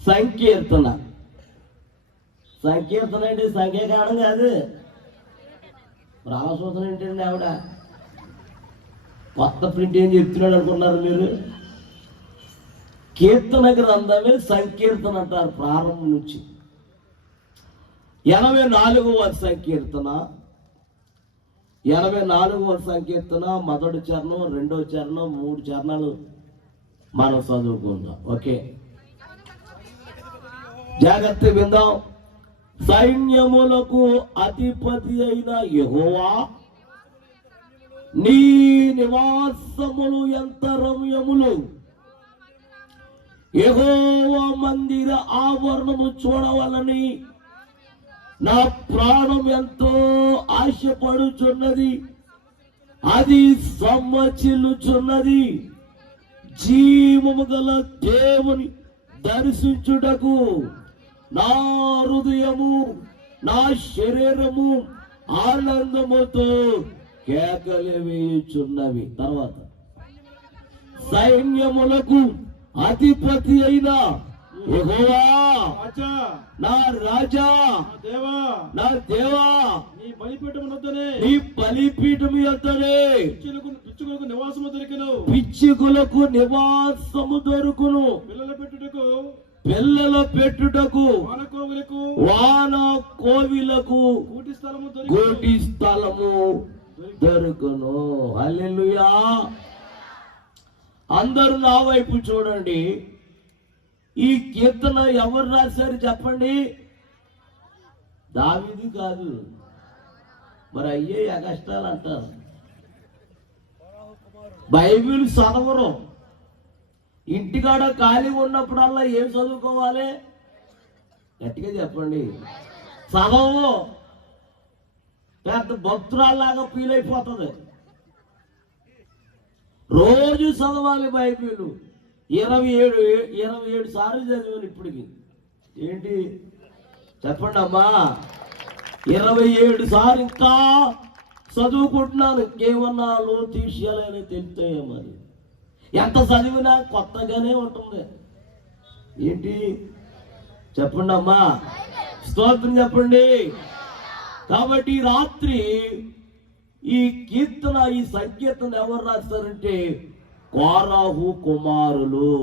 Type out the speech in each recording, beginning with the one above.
సంకీర్తన. సంకీర్తన అంటే సంఖ్యాకాండం కాదు. రామసూత్రం ఏంటండి ఆవిడ కొత్త ప్రింట్ ఏం చెప్తున్నాడు అనుకున్నారు మీరు? కీర్తన గ్రంథమే సంకీర్తన అంటారు ప్రారంభం నుంచి. 84వ సంకీర్తన, 84వ సంకీర్తన మొదటి చరణం, రెండో చరణం, 3 చరణాలు మనం చదువుకుందాం. ఓకే, జాగ్రత్త విందాం. సైన్యములకు అధిపతి అయిన యెహోవా, నీ నివాసములు ఎంత రమ్యములు! యెహోవా మందిర ఆవరణము చూడవలని నా ప్రాణం ఎంతో ఆశపడుచున్నది. అది సమ్మచిల్లుచున్నది. జీవము గల దేవుని దర్శించుటకు నా హృదయము, నా శరీరము ఆనందముతో కేకలు వేయుచున్నవి. తర్వాత, సైన్యములకు అధిపతి అయిన యెహోవా, నా రాజా, నా దేవా, నీ బలిపీఠము యొద్దనే పిచ్చుకులకు నివాసము దొరుకును. పిల్లల పెట్టుటకు వాన కోవిలకు గూటి స్థలము దొరుకును. హల్లెలూయా. అందరూ నా వైపు చూడండి. ఈ కీర్తన ఎవరు రాశారు చెప్పండి? దావీదు కాదు. మరి అయ్యే కష్టాలు అంటారు. బైబిల్ చదవరు. ఇంటికాడ ఖాళీ ఉన్నప్పుడల్లా ఏం చదువుకోవాలి? గట్టిగా చెప్పండి. చదవము. పెద్ద భక్తురాల్లాగా ఫీల్ అయిపోతుంది. రోజు చదవాలి బైబిల్. 27 సార్లు చదివాను ఇప్పటికి. ఏంటి చెప్పండి అమ్మా? 27 సార్లు ఇంకా చదువుకుంటున్నాను. ఇంకేమన్నా లోతు విషయాలైనా తెలుస్తాయో మరి. ఎంత చదివినా కొత్తగానే ఉంటుంది. ఏంటి చెప్పండి అమ్మా? స్తోత్రం చెప్పండి. కాబట్టి రాత్రి ఈ కీర్తన, ఈ సంకీర్తన ఎవరు రాస్తారంటే కోరాహు కుమారులు.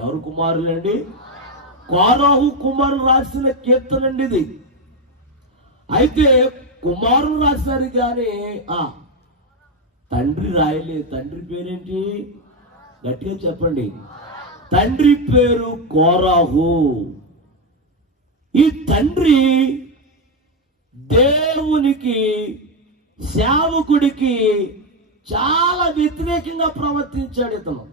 ఎవరు కుమారులు అండి? కోరాహు కుమారులు రాసిన కీర్తన అండి ఇది. అయితే కుమారులు రాశారు కానీ తండ్రి రాయలేదు. తండ్రి పేరేంటి? గట్టిగా చెప్పండి. తండ్రి పేరు కోరాహు. ఈ తండ్రి దేవునికి, సేవకుడికి చాలా వ్యతిరేకంగా ప్రవర్తించాడు. ఇతను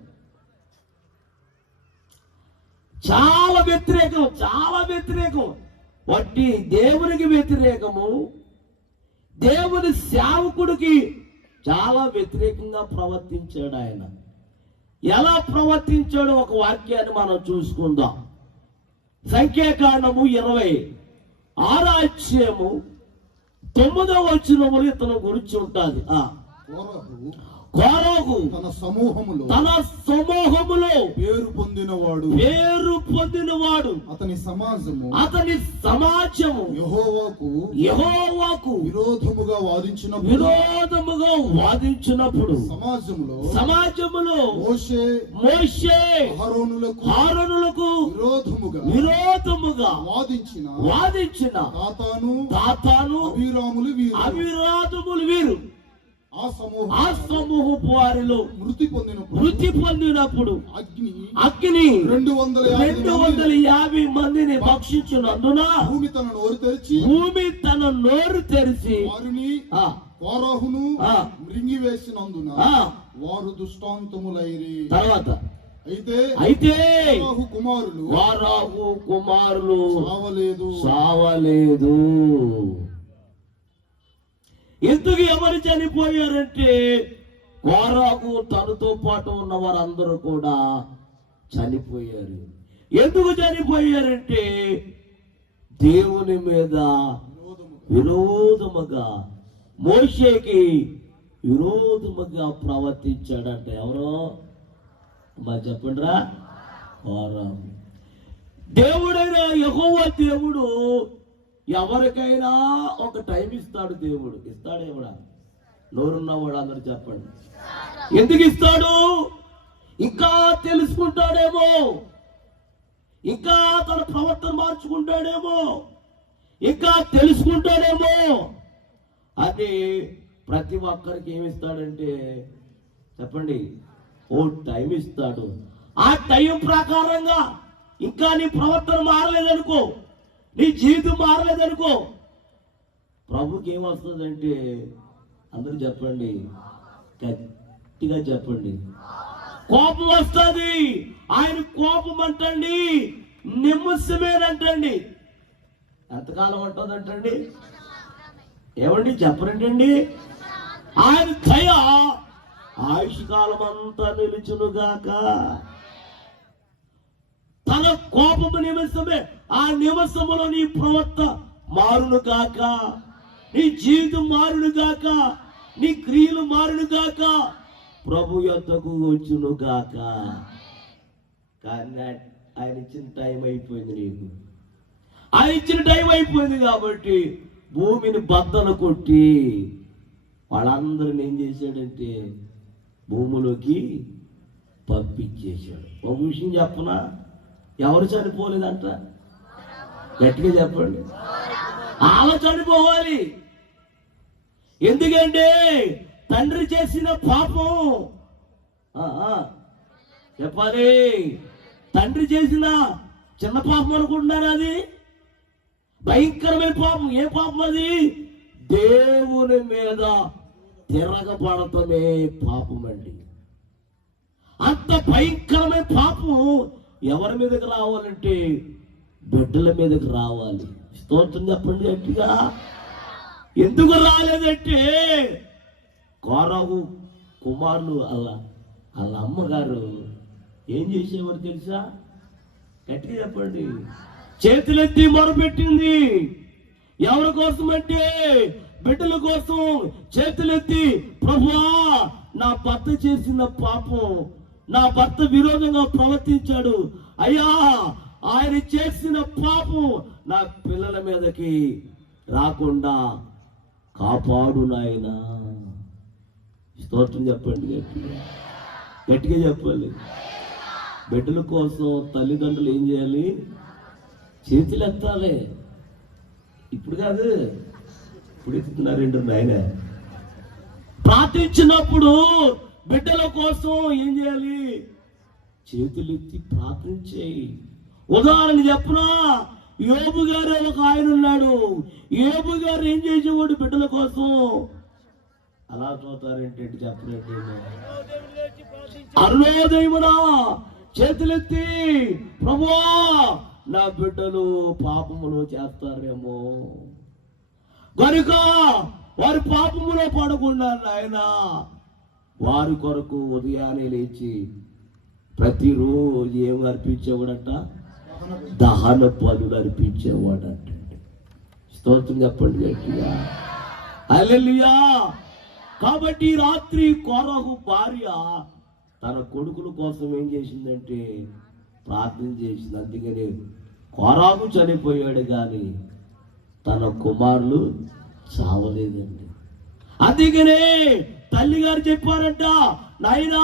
చాలా వ్యతిరేకం. వట్టి దేవునికి వ్యతిరేకము, దేవుని సేవకుడికి చాలా వ్యతిరేకంగా ప్రవర్తించాడు ఆయన. ఎలా ప్రవర్తించాడో ఒక వాక్యాన్ని మనం చూసుకుందాం. సంఖ్యాకాండము 26వ అధ్యాయము 9వ వచనములో ఇతను గురించి ఉంటుంది. కోరాహు తన సమూహములో పేరు పొందినవాడు. అతని సమాజము యెహోవాకు విరోధముగా వాదించినప్పుడు సమాజములో మోషే అహరోనులకు విరోధముగా వాదించిన దాతాను అబీరాములు వీరు ఆ సమూహపు వారిలో మృతి పొందినప్పుడు అగ్ని 250 మందిని భక్షించినందున భూమి తన నోరు తెరిచి కోరాహును మృంగివేసినందున వారు దృష్టాంతములైరి. తర్వాత, అయితే కోరాహు కుమారులు సావలేదు. ఎందుకు ఎవరు చనిపోయారంటే కోరాహు తనతో పాటు ఉన్న వారందరూ కూడా చనిపోయారు. ఎందుకు చనిపోయారంటే దేవుని మీద విరోధముగా, మోషేకి విరోధముగా ప్రవర్తించాడంటే. ఎవరో మరి చెప్పండిరా? కోరాహు. దేవుడైన యెహోవా దేవుడు ఎవరికైనా ఒక టైం ఇస్తాడు. దేవుడు ఇస్తాడేమడా? నోరున్నవాడు అందరు చెప్పండి. ఎందుకు ఇస్తాడు? ఇంకా తెలుసుకుంటాడేమో, ఇంకా తన ప్రవర్తన మార్చుకుంటాడేమో, ఇంకా తెలుసుకుంటాడేమో అని ప్రతి ఒక్కరికి ఏమిస్తాడంటే చెప్పండి, ఓ టైం ఇస్తాడు. ఆ టైం ప్రకారంగా ఇంకా నీ ప్రవర్తన మారలేదనుకో, నీ జీవితం మారలేదనుకో, ప్రభుకి ఏమొస్తుందంటే అందరూ చెప్పండి, గట్టిగా చెప్పండి, కోపం వస్తుంది. ఆయన కోపం అంటండి నిమిషమేనంటండి. ఎంతకాలం ఉంటుందంటండి? ఏమండి చెప్పరంటండి? ఆయన దయ ఆయుష్కాలం అంతా నిలుచునుగాక. తన కోపము నిమిషమే, ఆ నిమిషములో నీ ప్రవర్తన మారును గాక, నీ జీవితం మారును గాక, నీ క్రియలు మారును గాక, ప్రభు యొద్దకు వచ్చును గాక. కానీ ఆయన ఇచ్చిన టైం అయిపోయింది. నీకు ఆయన ఇచ్చిన టైం అయిపోయింది కాబట్టి భూమిని బద్దలు కొట్టి వాళ్ళందరిని ఏం చేశాడంటే భూమిలోకి పంపించేశాడు. ఒక విషయం చెప్పనా? ఎవరు చనిపోలేదంట? గట్టిగా చెప్పండి. అలా చనిపోవాలి. ఎందుకంటే తండ్రి చేసిన పాపం చెప్పాలి. తండ్రి చేసిన చిన్న పాపం అనుకుంటున్నారు? అది భయంకరమైన పాపం. ఏ పాపం అది? దేవుని మీద తిరగబడటమే పాపం అండి. అంత భయంకరమైన పాపం ఎవరి మీదకి రావాలంటే బిడ్డల మీదకి రావాలి. స్తోత్రం చెప్పండి గట్టిగా. ఎందుకు రాలేదంటే కోరాహు కుమారులు వాళ్ళ అమ్మగారు ఏం చేసేవారు తెలుసా? గట్టిగా చెప్పండి. చేతులెత్తి మొరపెట్టింది. ఎవరి కోసం అంటే బిడ్డల కోసం చేతులెత్తి, ప్రభువా నా భర్త చేసిన పాపం, నా భర్త విరోధంగా ప్రవర్తించాడు అయ్యా, ఆయన చేసిన పాపం నా పిల్లల మీదకి రాకుండా కాపాడు నాయనా. స్తోత్రం చెప్పండి గట్టిగా. గట్టిగా చెప్పాలి. బిడ్డల కోసం తల్లిదండ్రులు ఏం చేయాలి? చేతులు ఎత్తాలి. ఇప్పుడు కాదు, ఇప్పుడు ఎత్తుతున్నారండి నాయన. ప్రార్థించినప్పుడు బిడ్డల కోసం ఏం చేయాలి? చేతులు ఎత్తి ప్రార్థించేయి. ఉదాహరణ చెప్పనా? యోబు గారు ఒక ఆయన ఉన్నాడు. యోబు గారు ఏం చేసేవాడు బిడ్డల కోసం? అలా చూస్తారేంటి? చెప్పలేంటి? అరుణోదయమునా చేతులెత్తి, ప్రభువా నా బిడ్డలు పాపములు చేస్తారేమో కనుక వారి పాపములో పడకుండా నాయన వారి కొరకు ఉదయాన్నే లేచి ప్రతిరోజు ఏం అర్పించేవాడట? దహన బలులు అర్పించేవాడట. స్తోత్రం చెప్పండి గట్టిగా. హల్లెలూయా. కాబట్టి రాత్రి కోరహు భార్య తన కొడుకుల కోసం ఏం చేసిందంటే ప్రార్థన చేసింది. అందుకని కోరహు చనిపోయాడు కానీ తన కుమారులు చావలేదండి. అందుకనే తల్లి గారు చెప్పారంట, నాయనా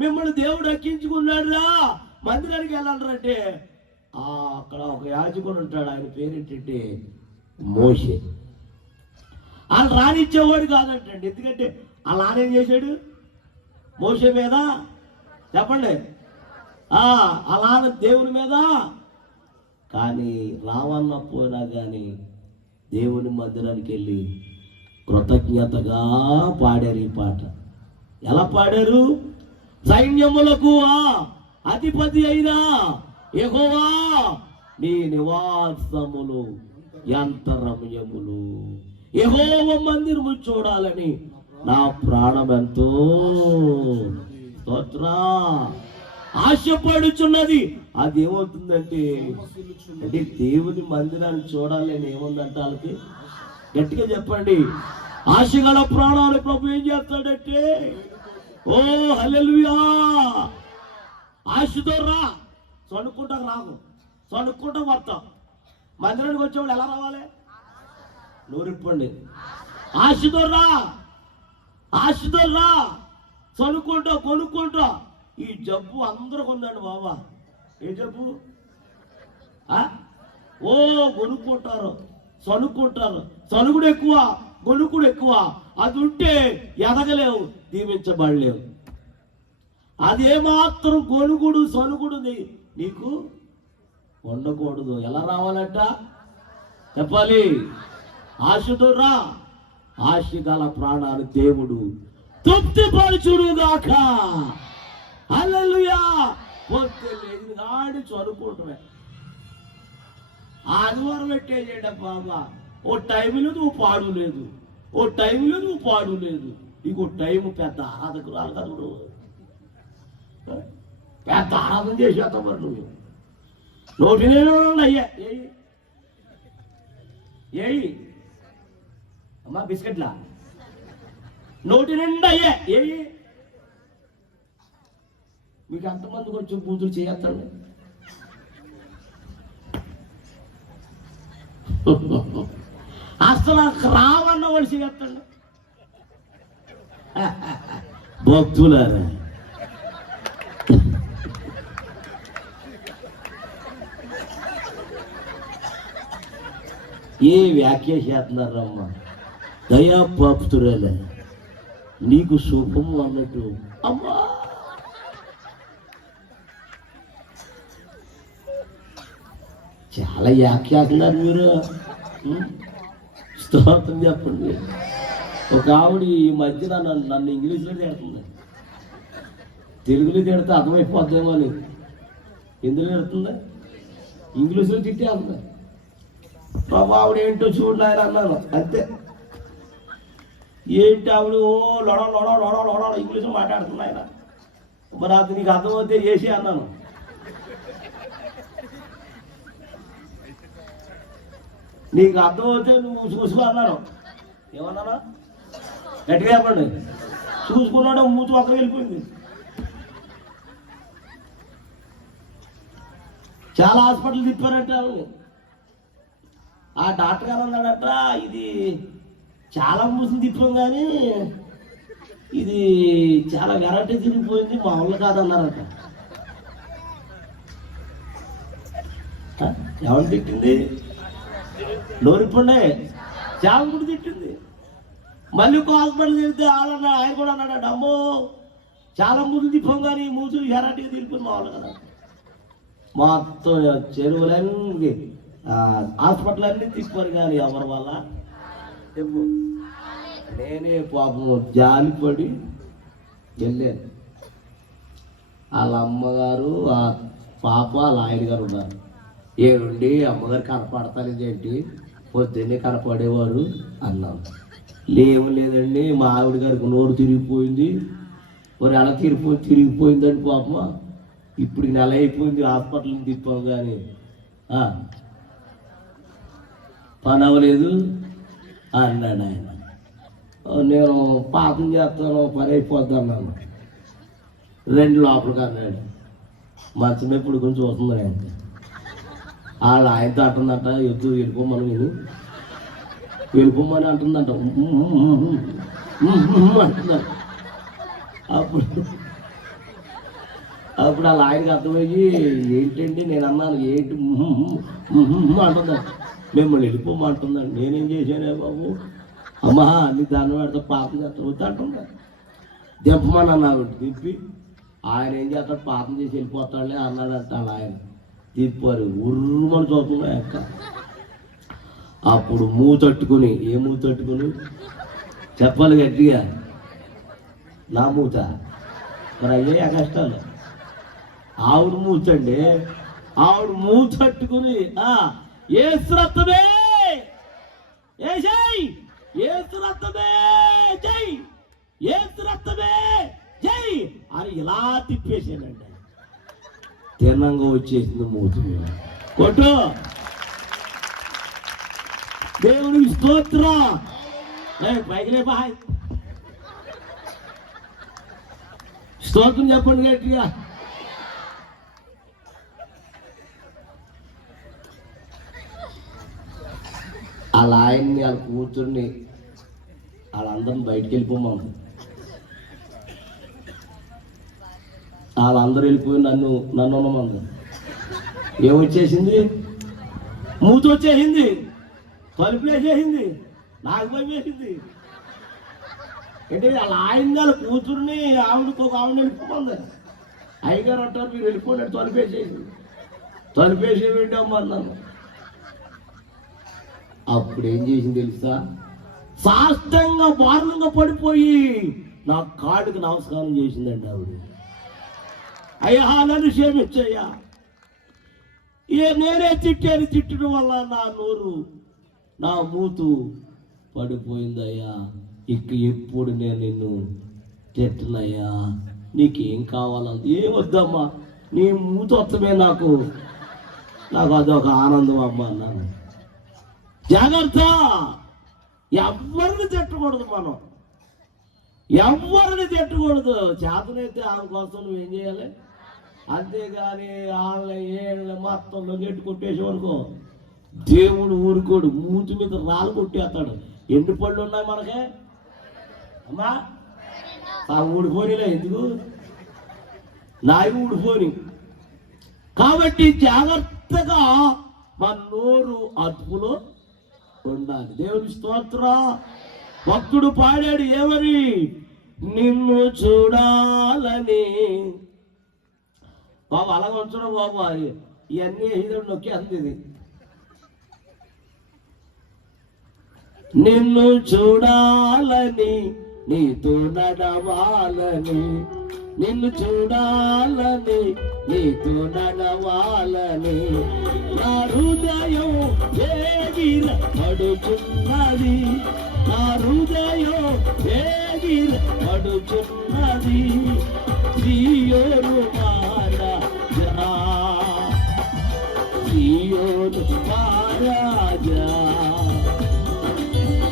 మిమ్మల్ని దేవుడు రక్షించుకున్నాడు రా, మందిరానికి వెళ్ళాలంటే అక్కడ ఒక యాజకుడు ఉంటాడు. ఆయన పేరేంటంటే మోషే. ఆయన రానిచ్చేవాడు కాదంటండి. ఎందుకంటే వాళ్ళ నాన్న ఏం చేశాడు మోషే మీద? చెప్పండి. వాళ్ళ నాన్న దేవుని మీద. కానీ రావన్న పోయినా కానీ దేవుని మందిరానికి వెళ్ళి కృతజ్ఞతగా పాడారు ఈ పాట. ఎలా పాడారు? సైన్యములకు అధిపతి అయినా యెహోవా నీ నివాసములు ఎంత రమ్యములు. యెహోవా మందిరము చూడాలని నా ప్రాణం ఎంతో స్తోత్రా ఆశపడుచున్నది. అది ఏమవుతుందంటే అంటే దేవుని మందిరాన్ని చూడాలని ఏముందంట వాళ్ళకి? గట్టిగా చెప్పండి. ఆశగల ప్రాణాలు ప్రభు ఏం చేస్తాడంటే, ఓ హల్లెలూయా, ఆశతో రా, చనుక్కుంటాకు రాకు, చనుక్కుంటా వస్తాం. మందిరానికి వచ్చేవాళ్ళు ఎలా రావాలి? నోరిప్పండి. ఆశతో రా, ఆశతో రా, చనుక్కుంటా కొనుక్కుంటా. ఈ జబ్బు అందరూ కొందండి బాబా. ఏ జబ్బు? ఓ కొనుక్కుంటారు, చనుక్కుంటారు. చనుకుడు ఎక్కువ, గొనుకుడు ఎక్కువ. అది ఉంటే ఎదగలేవు, దీవించబడలేవు. అదేమాత్రం గొనుగుడు సనుగుడు నీకు ఉండకూడదు. ఎలా రావాలంట చెప్పాలి? ఆశతో రా, ఆశ గల ప్రాణాలు దేవుడు తృప్తిపరచునుగాక. హల్లెలూయా. పొద్దున్న నాడు చదువుకుంటున్నా. ఆదివారం పెట్టేసేట బాబా. ఓ టైం లేదు, ఓ పాడు లేదు. ఓ టైం లేదు, ఓ పాడు లేదు. ఇంకో టైం పెద్ద ఆరాధకురాలు కదా, పెద్ద ఆరాధన చేసేద్దాం. మరి నువ్వు నోటి అయ్యా ఏయి అమ్మా బిస్కెట్లా నోటి నిండా అయ్యా ఏయి. మీకు ఎంతమందికి వచ్చి పూజలు చేస్తాడు? అసలు రావన్న వాళ్ళు చేస్తాడు. భక్తులారా, ఏ వ్యాఖ్య చేస్తున్నారమ్మా? దయా పాపుతురాలే నీకు శుభము అన్నట్టు. అమ్మా చాలా వ్యాఖ్యాతున్నారు మీరు. స్తోత్రం చెప్పండి. ఒక ఆవిడ ఈ మధ్యన నన్ను ఇంగ్లీష్లో తిడుతుంది. తెలుగులో తిడితే అర్థమైపోద్దేమో అని ఎందులో తిడుతుంది, ఇంగ్లీష్లో తిట్టేస్తుంది. బాబా ఆవిడ ఏంటో చూడు ఆయన అన్నాను. అంతే. ఏంటి ఆవిడ ఓ లొడ లొడ లొడ లొడ ఇంగ్లీష్లో మాట్లాడుతుంది ఆయన. మరి అది నీకు అర్థమవుతే చేసి అన్నాను. నీకు అర్థమవుతే నువ్వు చూసుకో అన్నాను. ఏమన్నానా గట్టిగా చెప్పండి. చూసుకున్నాడు, మూతి ఒక్క వెళ్ళిపోయింది. చాలా హాస్పిటల్ తిప్పారంట. ఆ డాక్టర్ గారు అన్నాడట, ఇది చాలా మూసులు తిప్పాం కానీ ఇది చాలా వెరైటీ తిరిగిపోయింది, మామూలు కాదన్నారట. ఎవరు తిట్టింది? నోరిప్పుండే చాలా కూడా తిట్టింది. మళ్ళీ ఒక హాస్పిటల్ తిరిగితే ఆయన కూడా అన్నాడు, అమ్మో చాలా మూసులు తిప్పాం కానీ మూసులు వెరైటీగా తిరిగిపోయింది, మామూలు కదా. మొత్తం చెరువులన్నీ హాస్పిటల్ అన్నీ తిప్పారు కానీ ఎవరి వల్ల చెప్పు. నేనే పాపం జాలిపడి వెళ్ళాను. వాళ్ళ అమ్మగారు, ఆ పాప, వాళ్ళ ఆయన గారు ఉన్నారు. ఏడుండి అమ్మగారు కనపడతానేది ఏంటి, పొద్దున్నే కనపడేవారు అన్నాను. లేవు లేదండి, మా ఆవిడ గారికి నోరు తిరిగిపోయింది. మరి అలా తిరిగిపోయిందండి పాప. ఇప్పుడు నెల అయిపోయింది, హాస్పిటల్ని తిప్పాం కానీ పని అవ్వలేదు అన్నాడు ఆయన. నేను పాపం చేస్తాను, పని అయిపోద్ది అన్నాను. రెండు లోపలికి అన్నాడు. మంచం ఎప్పుడు కొంచెం చూస్తుంది ఆయన. వాళ్ళ ఆయనతో అంటుందంట, ఎప్పుడు వెళ్ళిపోమని విని వెళ్ళిపోమని అంటుందంట, అంటుందంట. అప్పుడు వాళ్ళ ఆయనకి అర్థమయ్యి, ఏంటండి నేను అన్నాను, ఏంటి అంటుందంట. మిమ్మల్ని వెళ్ళిపోమంటుందండి. నేనేం చేశానే బాబు, అమ్మా అన్ని దాన్ని పెడతా పాపం చేస్తాను వద్దు అంటుందా. దింపమని అన్నాడు. దింపి ఆయన ఏం చేస్తాడు, పాపం చేసి వెళ్ళిపోతాడులే అన్నాడంట. వాళ్ళ ఆయన దింపారు. ఉర్రుమని చూస్తున్నాయి అక్క. అప్పుడు మూతట్టుకుని, ఏ మూతట్టుకుని చెప్పాలి గట్టిగా, నా మూత. మరి అయ్యే కష్టాలు. ఆవిడ మూతండి, ఆవిడ మూతట్టుకుని యేసు రక్తమే జై, యేసు రక్తమే జై, యేసు రక్తమే జై అని ఇలా తిప్పేసానండి. తిన్నంగా వచ్చేసింది మూతి. కొట్టు దేవుడికి స్తోత్రం. పైకి బాయ్ స్తోత్రం చెప్పండి గట్టిగా. ఆయన్ని వాళ్ళ కూతుర్ని వాళ్ళందరిని బయటికి వెళ్ళిపోమను. వాళ్ళందరూ వెళ్ళిపోయి నన్ను ఉన్నమంది. ఏమొచ్చేసింది? మూతి వచ్చేసింది, తలుపులు వేసేసింది, నాకు భయం వేసింది. అంటే వాళ్ళ ఆయన కూతుర్ని ఆవిడకు ఒక ఆవిడ వెళ్ళిపోమంది. అయ్యగారు అంటారు మీరు వెళ్ళిపోయినట్టు తలుపేసి పెట్టామన్నాను. అప్పుడు ఏం చేసింది తెలుసా? సాష్టంగా బారుగా పడిపోయి నా కాళ్ళకి నమస్కారం చేసిందండి ఆవిడ. అయ్యా నన్ను క్షమించయ్యా, నేనే తిట్టడం వల్ల నా నోరు నా మూతు పడిపోయిందయ్యా. ఎప్పుడు నేను నిన్ను తిట్టనయ్యా, నీకేం కావాలని. ఏం వద్దమ్మా, నీ మూతు వస్తమే నాకు అదొక ఆనందం అమ్మా అన్నాను. జాగ్రత్త, ఎవరిని తిట్టకూడదు, మనం ఎవరిని తిట్టకూడదు. చేతనైతే ఆమె కోసం నువ్వేం చేయాలి, అంతేగాని వాళ్ళ మొత్తం గట్టి కొట్టేసేవనుకో దేవుడు ఊరుకోడు, మూతి మీద రాళ్ళు కొట్టేస్తాడు. ఎండు పళ్ళు ఉన్నాయి మనకే అమ్మా, ఆ ఊడిపోనిలే, ఎందుకు నాయి ఊడిపోని. కాబట్టి జాగ్రత్తగా మన నోరు అదుపులో ఉండాలి. దేవుని స్తోత్ర. భక్తుడు పాడాడు ఏమని? నిన్ను చూడాలని. బాబు అలాగ ఉంచడం బాబు, ఇవన్నీ ఏదో నొక్కి అందిది. నిన్ను చూడాలని, నీతో నడవాలని, నిన్ను చూడాలని, నీతో నడవాలని, నా హృదయం ఎగిర పడుచున్నది, నా హృదయం ఎగిర పడుచున్నది. సియోను మహారాజా, సియోను మహారాజా,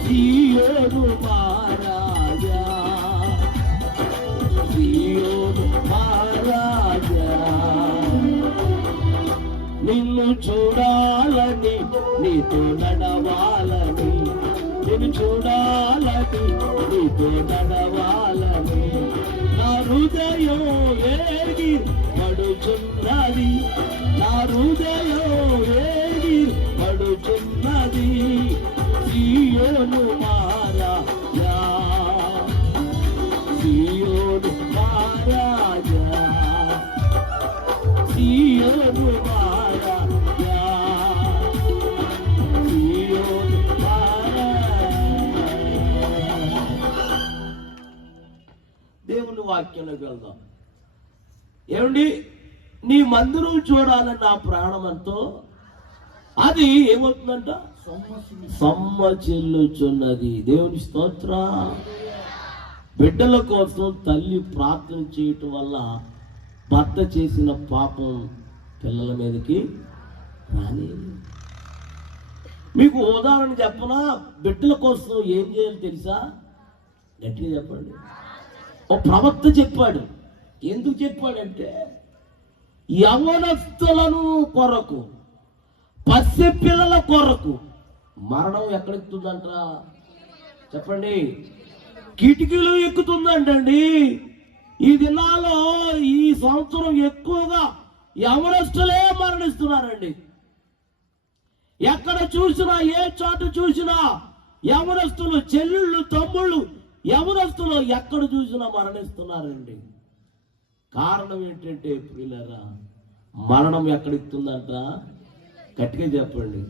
సియోను మహారాజా, సియోను మహారాజా. నిన్ను చూడాలని, నీతో నడవాలని, నిన్ను చూడాలని, నీతో నడవాలని, నా హృదయం ఏగి పడుచున్నది, నా హృదయం ఏగి పడుచున్నది. సియోను మహారాజా, సియోను మహారాజా, సియోను మహారాజా, సియోను మహారాజా. దేవుని వాక్యంలోకి వెళ్దాం. ఏమండి, నీ మందిరం చూడాలని నా ప్రాణం ఎంతో, అది ఏమవుతుందంట? సమ్మచిల్లుచున్నది. దేవుని స్తోత్ర. బిడ్డల కోసం తల్లి ప్రార్థన చేయటం వల్ల భర్త చేసిన పాపం పిల్లల మీదకి రాని. మీకు ఉదాహరణ చెప్పనా? బిడ్డల కోసం ఏం చేయాలి తెలుసా? గట్టిగా చెప్పండి. ఓ ప్రవక్త చెప్పాడు. ఎందుకు చెప్పాడంటే, యవనస్తులను కొరకు, పసి పిల్లల కొరకు మరణం ఎక్కడెక్కుతుందంట చెప్పండి? కిటికీలు ఎక్కుతుందంటండి. ఈ దినాల్లో ఈ సంవత్సరం ఎక్కువగా యవనస్తులే మరణిస్తున్నారండి. ఎక్కడ చూసినా, ఏ చోట చూసినా యవనస్తులు, చెల్లెళ్ళు, తమ్ముళ్ళు, యవనస్తులు ఎక్కడ చూసినా మరణిస్తున్నారండి. కారణం ఏంటంటే ప్రియులారా, మరణం ఎక్కడెక్కుతుందంట? గట్టిగా చెప్పండి.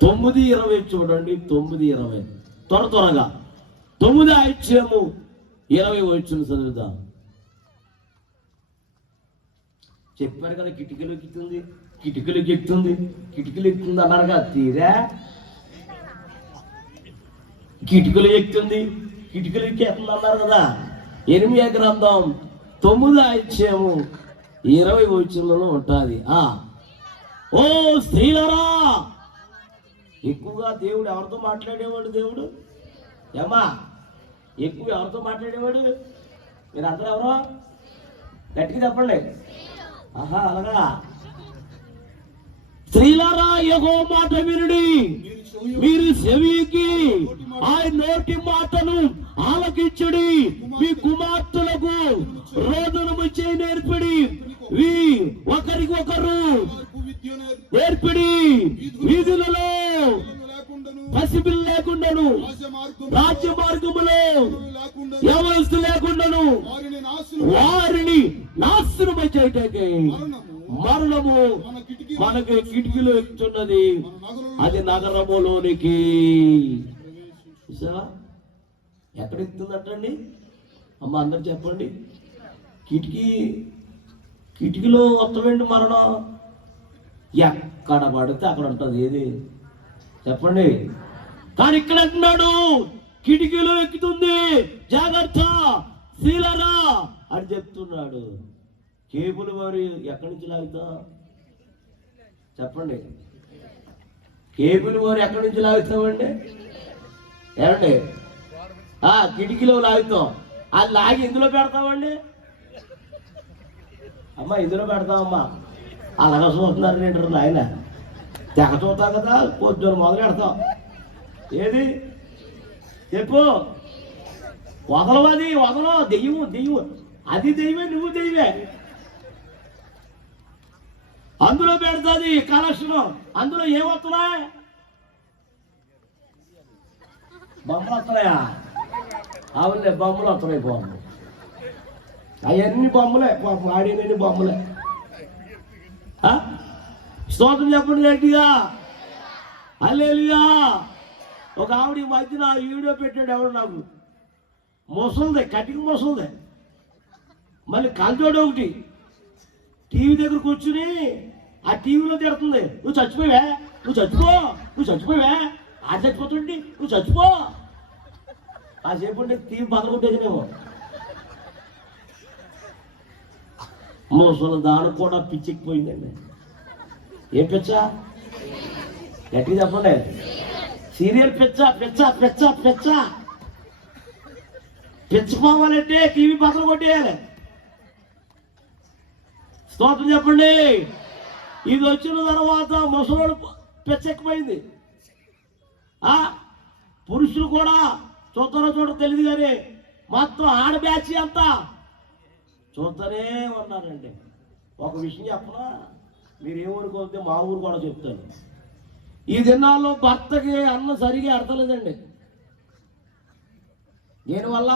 9:20 చూడండి. 9:20 త్వరగా 9:20 చదువుదాం. చెప్పారు కదా, కిటికీలు ఎక్కుతుంది, కిటికీలు ఎక్కుతుంది, కిటికీలు ఎక్కుతుంది అన్నారుగా. తీరా కిటికీలు ఎక్కుతుంది, కిటికీలు ఎక్కేస్తుంది అన్నారు కదా. ఇర్మీయా గ్రంథం 9:20 ఉంటుంది. ఓ స్త్రీలరా, ఎక్కువగా దేవుడు ఎవరితో మాట్లాడేవాడు? దేవుడు ఏమా ఎక్కువ ఎవరితో మాట్లాడేవాడు? మీరు అందరూ ఎవరో గట్టిగా చెప్పండి. అలాగా. స్త్రీలారా, యెహోవా మాట వినుడి, మీరు చెవికి ఆయన నోటి మాటను ఆలకించుడి, మీ కుమార్తెలకు రోదనము చేయి నేర్పిడి, ఒకరికి ఒకరు నేర్పిడి, వీధులలో పసిపిల్లు లేకుండాను, రాజ్య మార్గములో యవనస్తు లేకుండాను వారిని నాశనమై చేయటానికి మరణము మనకి కిటికీలో ఎక్కుతున్నది, అది నగరములోనికి. ఎక్కడ ఎక్కుతుందంటండి అమ్మ? అందరు చెప్పండి. కిటికీలో వస్తామండి మరణం. ఎక్కడ పడితే అక్కడ ఉంటుంది. ఏది చెప్పండి? కానీ ఇక్కడ అంటున్నాడు కిటికీలో ఎక్కుతుంది, జాగ్రత్త శీలరా అని చెప్తున్నాడు. కేబుల్ వారి ఎక్కడి నుంచి లాగుతా చెప్పండి? కేబుల్ వారు ఎక్కడి నుంచి లాగుతామండి? ఏమండి? కిటికీలో లాగుతాం. అది లాగి ఇందులో పెడతామండి. అమ్మా ఇందులో పెడతామమ్మా. అలాగా చూస్తున్నారు ఏంటారు నాయన? తెగ చూస్తాం కదా, పొద్దున మొదలు పెడతాం. ఏది చెప్పు? వదలవది, వదలవు. దెయ్యము అది దెయ్యమే, నువ్వు దెయ్యమే. అందులో పెడుతుంది కలెక్షన్. అందులో ఏమొస్తున్నాయి? బొమ్మలు వస్తున్నాయా? అవునులే, బొమ్మలు వస్తున్నాయి. బొమ్మలు అవన్నీ బొమ్మలే, ఆడినన్ని బొమ్మలే. స్తోత్రం చెప్పండి గట్టిగా, హల్లెలూయా. ఒక ఆవిడ ఈ మధ్యన వీడియో పెట్టాడు ఎవరు నాకు, ముసలిదే, కటింగ్ ముసలిదే, మళ్ళీ కలజోడు ఒకటి టీవీ దగ్గర కూర్చుని ఆ టీవీలో తిడుతుంది, నువ్వు చచ్చిపోయావే, నువ్వు చచ్చిపోయావే, ఆ చచ్చిపోతుండి, నువ్వు చచ్చిపో. ఆ చెప్పండి టీవీ బదలగొట్టేసినేమో. ముసలి దానికి కూడా పిచ్చికిపోయిందండి. ఏం పిచ్చా? గట్టిగా చెప్పండి. సీరియల్ పిచ్చిపోవాలంటే టీవీ బద్దలు కొట్టేయాలి. స్తోత్రం చెప్పండి. ఇది వచ్చిన తర్వాత ముసలోడు పిచ్చెక్కిపోయింది. పురుషులు కూడా చూడరో తెలియదు కానీ మొత్తం ఆడ బ్యాచ్ అంతా చూస్తూనే ఉన్నారండి. ఒక విషయం చెప్పనా, మీరేమనుకోవద్దు, మా ఊరు కూడా చెప్తాను. ఈ దినాల్లో భర్తకి అన్న సరిగా అర్థలేదండి. దేనివల్ల?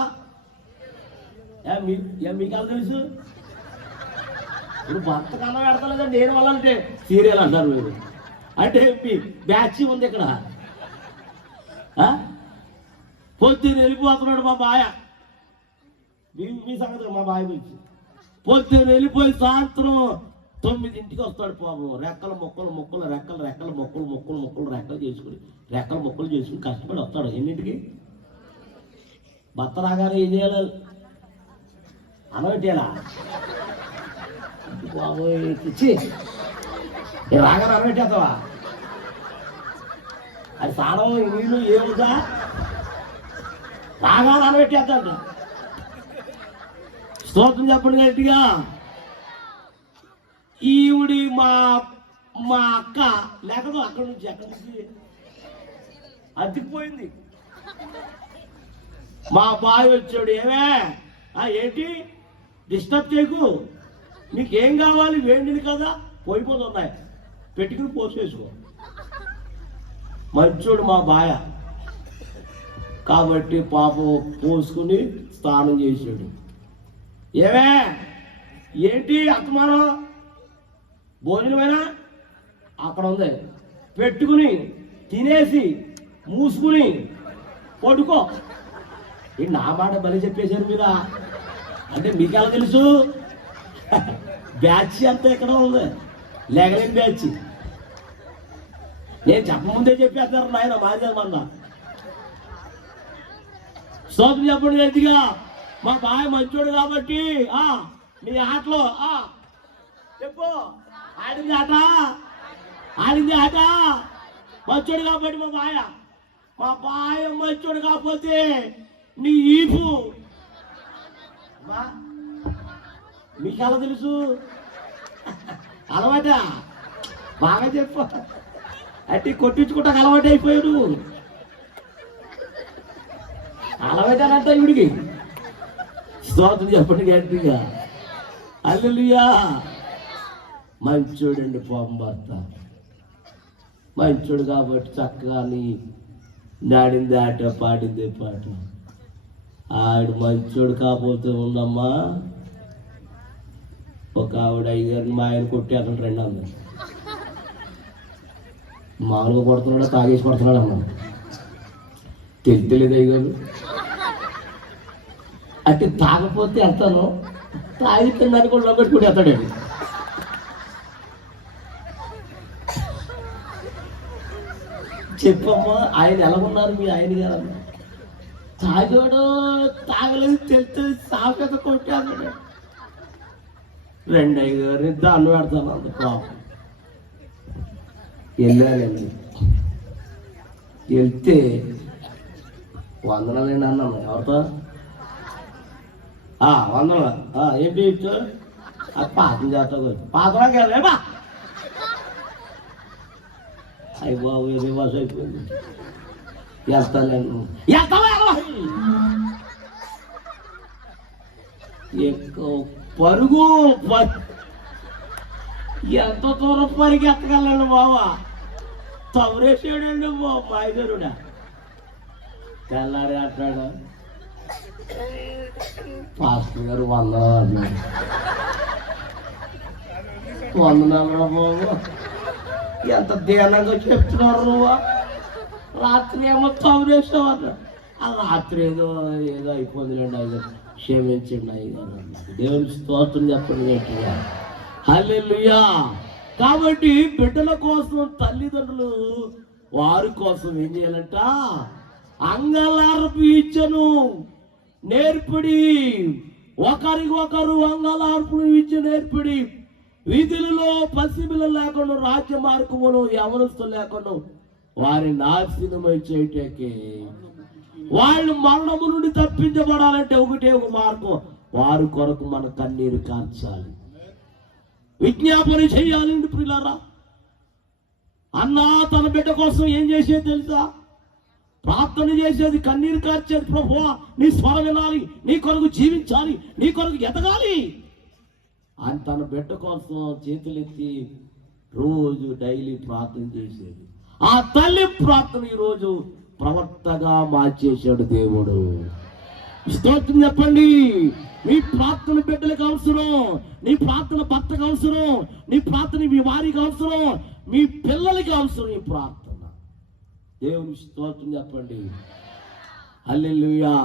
మీకు ఎలా తెలుసు? ఇప్పుడు భర్తకు అన్నం పెడతలేదండి. దేనివల్ల అంటే సీరియల్ అంటారు మీరు. అంటే మీ బ్యాచ్ ఉంది ఇక్కడ. పొద్దున్న వెళ్ళిపోతున్నాడు మా బాయ. మీ సంగతి మా బాయ గురించి. పొద్దున్న వెళ్ళిపోయి సాయంత్రం 9ంటికి వస్తాడు పాపం. రెక్కల మొక్కలు రెక్కలు చేసుకుని కష్టపడి వస్తాడు. ఎన్నింటికి? భర్త రాగానే ఏం చేయాలి? అనబెట్టేలా బాబోయ్ తెచ్చి రాగానే అనబెట్టేస్తావా? అది సాడం నీళ్ళు ఏముందా? రాగానే అనబెట్టేస్తాడు. స్తోత్రం చెప్పండి గట్టిగా. ఈవిడి మా అక్క లేకపోతే అక్కడి నుంచి అతికిపోయింది. మా బాయ్ వచ్చాడు, ఏమే ఏంటి డిస్టర్బ్ చేయకు, నీకేం కావాలి? వేండిని కదా, పోయిపోతున్నాయి, పెట్టుకుని పోసేసుకో. మంచోడు మా బాయ కాబట్టి పాపం పోసుకుని స్నానం చేసాడు. ఏమే ఏంటి అత్తమానం? భోజనమైనా అక్కడ ఉంది, పెట్టుకుని తినేసి మూసుకుని పడుకో. నా మాట బలి చెప్పేశారు మీరు. అంటే మీకు ఎలా తెలుసు? బ్యాచ్ అంతా ఎక్కడ ఉంది, లేగలేని బ్యాచ్. నేను చెప్పముందే చెప్పేస్తారు నాయన మాదేమన్నా. స్తోత్రం చెప్పండి గట్టిగా. మా బాయ్ మంచోడు కాబట్టి మీ ఆటలో చెప్పు. ఆడింది ఆట మంచోడు కాబట్టి మా బాయ మంచోడు కాకపోతే నీ ఈపు. మీకు ఎలా తెలుసు? అలవాట బాగా చెప్పు. అంటే కొట్టించుకుంటా అలవాటు అయిపోయారు. అలవాటంట ఇవిడికి. స్తోత్రం చెప్పండి గట్టిగా. హల్లెలూయా. మంచోడండి పాపం భర్త, మంచోడు కాబట్టి చక్కగా నాడింది ఆట, పాడింది పాట. ఆవిడ మంచోడు కాకపోతే ఉందమ్మా, ఒక ఆవిడ అయ్యగారిని మా ఆయన కొట్టి అతను 200 మామూలుగా కొడుతున్నాడా తాగేసి కొడుతున్నాడు అమ్మా, తెలియలేదు అయ్యగారు. అంటే తాగపోతే వెళ్తాను, తాగి తిన్నాను కూడా పెట్టుకుని వెళ్తాడండి. చెప్పమ్మా ఆయన ఎలా ఉన్నారు మీ ఆయన గారు? తాగాడు, తాగలేదు తెలితే సాగత కొట్టాడు. 2 అయ్యగారు దాన్ని పెడతాను అంత పాపం. వెళ్ళానండి, వెళ్తే వందనాలండి అన్నాను. ఎవరితో? 100. ఏంటి ఇచ్చారు? అది పాతం చేస్తా, పాతలా కదా. అయ్యి బాబు రివర్స్ అయిపోయింది. వెళ్తాను పరుగు, ఎంత దూరం పరిగెత్తగలండి బాబా. తవరేసాడండి బాబు మాయగారుడా. తెల్లారి అంటాడు, పాస్టర్ గారు 100 అన్నాడు. 100 బాబు, ఎంత దీనంగా చెప్తున్నారు నువ్వు. రాత్రి ఏమో తవరేసావు అన్నాడు. ఆ రాత్రి ఏదో అయిపోయిందిలేండి అయ్యారు, క్షమించండి అయ్యారు. దేవుని స్తోత్రం చెప్పండి గట్టిగా. హల్లెలూయా. కాబట్టి బిడ్డల కోసం తల్లిదండ్రులు వారి కోసం ఏం చేయాలంట? అంగలార్పు ఇచ్చను నేర్పిడి. ఒకరికొకరు అంగలార్పు ఇచ్చి నేర్పిడి. వీధులలో పసిపిల్లలు లేకుండా, రాజ్య మార్గములు యవనస్తులు లేకుండా వారి నాశనమై చేయటానికి, వాళ్ళు మరణము నుండి తప్పించబడాలంటే ఒకటే ఒక మార్గం, వారి కొరకు మన కన్నీరు కార్చాలి, విజ్ఞాపన చేయాలి. ప్రియులారా, అన్నా తన బిడ్డ కోసం ఏం చేసేది తెలుసా? ప్రార్థన చేసేది, కన్నీరు కార్చేది. ప్రభువా నీ స్వరం వినాలి, నీ కొరకు జీవించాలి, నీ కొరకు ఎదగాలి అని తన బిడ్డ కోసం చేతులెత్తి రోజు డైలీ ప్రార్థన చేసేది. ఆ తల్లి ప్రార్థన ఈరోజు ప్రవక్తగా మార్చేశాడు దేవుడు. స్తోత్రం చెప్పండి. నీ ప్రార్థన బిడ్డలకు అవసరం, నీ ప్రార్థన భర్తకు అవసరం, నీ ప్రార్థన మీ వారికి అవసరం, మీ పిల్లలకి అవసరం ఈ ప్రార్థన. దేవుని స్తోత్రం చెప్పండి. హల్లెలూయా.